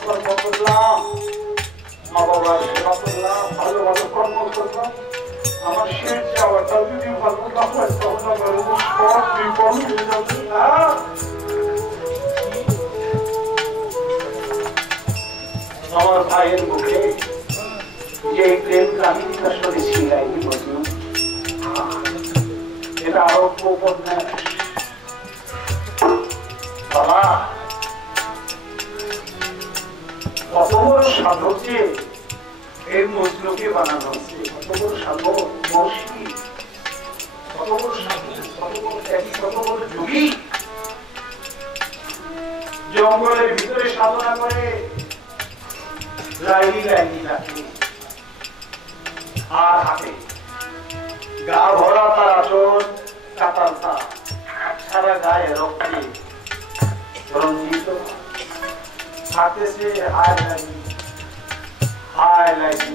কর্ম করলাম, মা বাবার সেবা করলাম, ভালো ভালো কর্ম করলাম, আমার শেষ যাওয়াটা যদি ভালো না হয় তখন আমার সব বিপদ হয়ে যাবে না। আমার ভাইয়ের মুখে যে প্রেম কাহিনীটা শুনেছি লাইনি বলুন, এটা আরো উপন্যাস। বাবা কত বড় সাধক যে এর মজনুকে বানানো হচ্ছে, কত বড় সাধক মহর্ষি, কত বড় সাধক, কত বড় ত্যাগী, কত বড় যোগী, জঙ্গলের ভিতরে সাধনা করে লাইনি লাইনি রাখে, আর হাতে গা ভরা তার আচরণ, কাতার তার সারা গায়ে রক্তে রঞ্জিত থাকতেছে। হায় লাইনি, হায় লাইনি,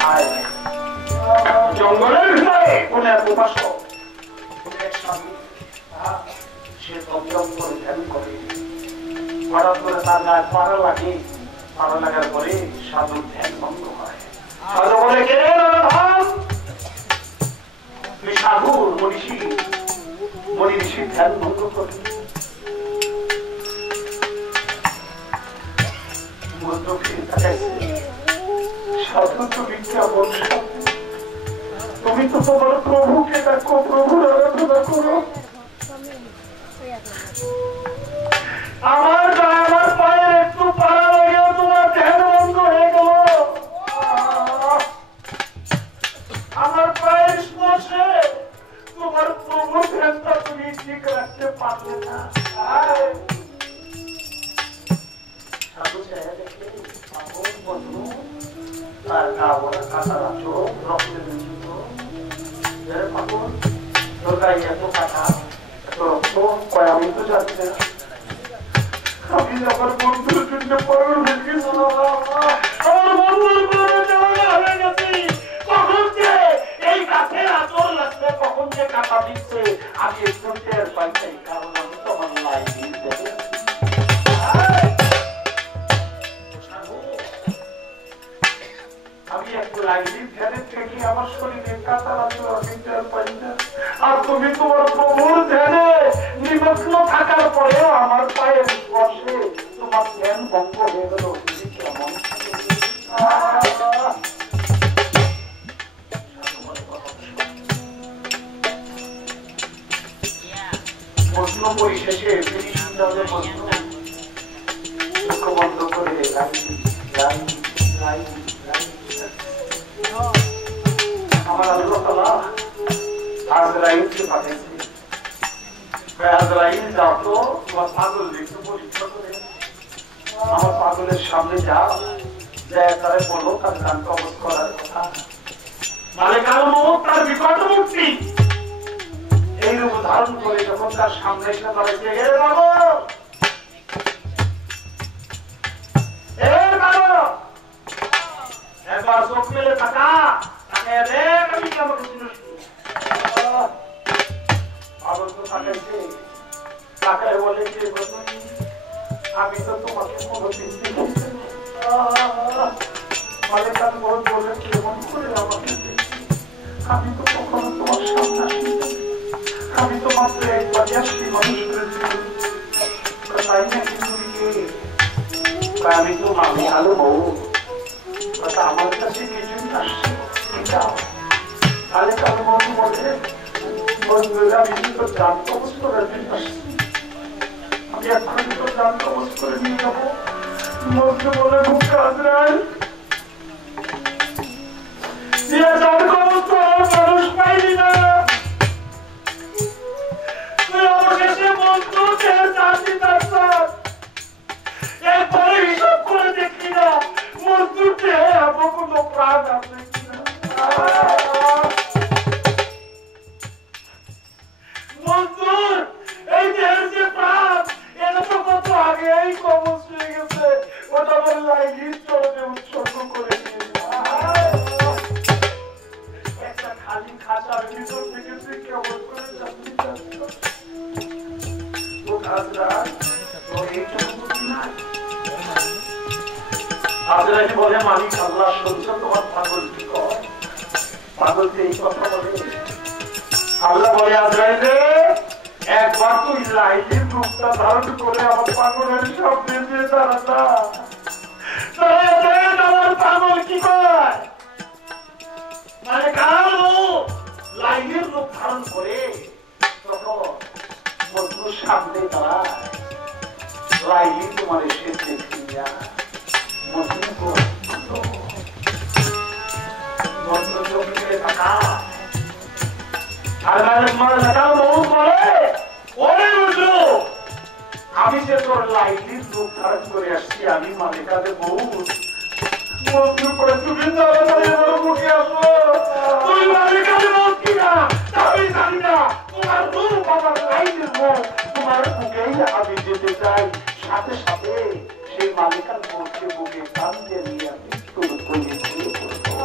হায় লাইনি। জঙ্গলের ভিতরে কোন এক উপাসক, কোন এক স্বামী, সে তন্ত্রম করে ধ্যান করে, হঠাৎ করে তার গায়ে পাড়া লাগে, পাড়া লাগার পরে সাধুর ধ্যান ভঙ্গ হয়। সাধু বলে কে তুমি সাধুর মনীষী, মনি ঋষির ধ্যান ভঙ্গ করে। সাধু তুমি কেমন সাধু, তুমি তো তোমার প্রভুকে দেখো, প্রভুর আরাধনা করো। আমার পায়ের একটু পাড়া লাগিয়ে তোমার ধ্যান বন্ধ হয়ে গেল, আমার পায়ের স্পর্শে তোমার প্রভু ধ্যানটা তুমি ঠিক রাখতে পারলে না। সাধু চেহারা দেখে পাগল বন্ধু, তার গা বলা কাঁচা রাখো, রক্তে মিশ্রিত। পাগল তোর গায়ে এত কাঁচা, এত রক্ত, কয় আমি তো যাচ্ছে না, আমি আমার বন্ধুর জন্য পাগল হয়ে গেছি, আমার বন্ধুর ঘরে যাওয়া হয়ে গেছি। কখন যে এই গাছের আচর লাগছে, কখন যে কাঁটা দিচ্ছে আমি একটু টের পাই নাই, কারণ আমি তোমার লাইন দেবো। আমি একটু লাইনের ধ্যানে থেকে আমার শরীরে কাঁটা লাগলো, আমি টের পাই না। আর তুমি তোমার প্রভুর ধ্যানে নিমগ্ন থাকার পরেও আমার পায়ের স্পর্শে তোমার ধ্যান ভঙ্গ হয়ে গেল। তুমি কেমন মজনু পরিশেষে চোখ বন্ধ করে আমার আল্লাহ তাআলা আজরাইলকে পাঠিয়েছে, আজরাইল যাও তো তোমার পাগল একটু পরীক্ষা করে, আমার পাগলের সামনে যাও, তারে বলো তার গান কবজ করার কথা, মালিকাল মউত তার বিকট মুক্তি। এই রূপ ধারণ করে যখন তার সামনে এসে দাঁড়াইছে, এ বাবু, এ বাবু, একবার চোখ মেলে তাকা, তাকে দেখ আমি কেমন চিনিস। পাগল তো তাকাইছে, তাকায় বলে যে আমি তো তোমাকে কোনোদিন দেখেছি। মালিকাল মউত বললেন কেমন করে আমাকে দেখি, আমি তো কখনো তোমার সামনে আসি, আমি তো মাত্র একবারই আসি মানুষ করেছি, তাই নাকি তুমি কে? আমি তো আমি আলো বউ, আমার কাছে কিছুই আসছে, তাহলে কারো মন বলে আমি তো জান কবজ করার জন্য আসছি, আমি এখন তো জান কবজ করে নিয়ে যাবো। মধ্যে বলে খুব কাজ রায় জান কবজ করার মানুষ পাইনি না, তুই অবশেষে বন্ধু জানতে চাচ্ছ, এরপরে হিসাব করে দেখি না মজদুরকে এমন কোনো প্রাণ আছে কিনা। মজদুর এই দেহের যে প্রাণ, এটা তো কত আগেই কবজ হয়ে গেছে, ওটা আমার লাইগি চলে উৎসর্গ করে দিয়ে একটা আজরাইল বলে মালিক আল্লাহ শুনছ তোমার পাগল কি কয়? পাগল এই কথা বলে। আল্লাহ বলে আজরাইল রে, একবার তুই লাইলির রূপটা ধারণ করে আমার পাগলের সামনে দিয়ে দাঁড়াতা। আমার পাগল কি কয়? মানে কারো লাইলির রূপ ধারণ করে তখন বন্ধুর সামনে দাঁড়ায়। লাইলি তোমার এসে দেখিয়া আমি যে তোর লাইলির রূপ ধারণ করে আসছি, আমি মালিকাদের বউ বন্ধু করে তুমি মুখে আসো। তুই মালিকাদের বউ কিনা আমি জানি না, তোমার রূপ আমার লাইলির রূপ, তোমার বুকেই আমি যেতে চাই। সাথে সাথে সেই মালিকার বউকে বুকে কান দিয়ে নিয়ে আমি তোর কোলে ঘুরে পড়বো।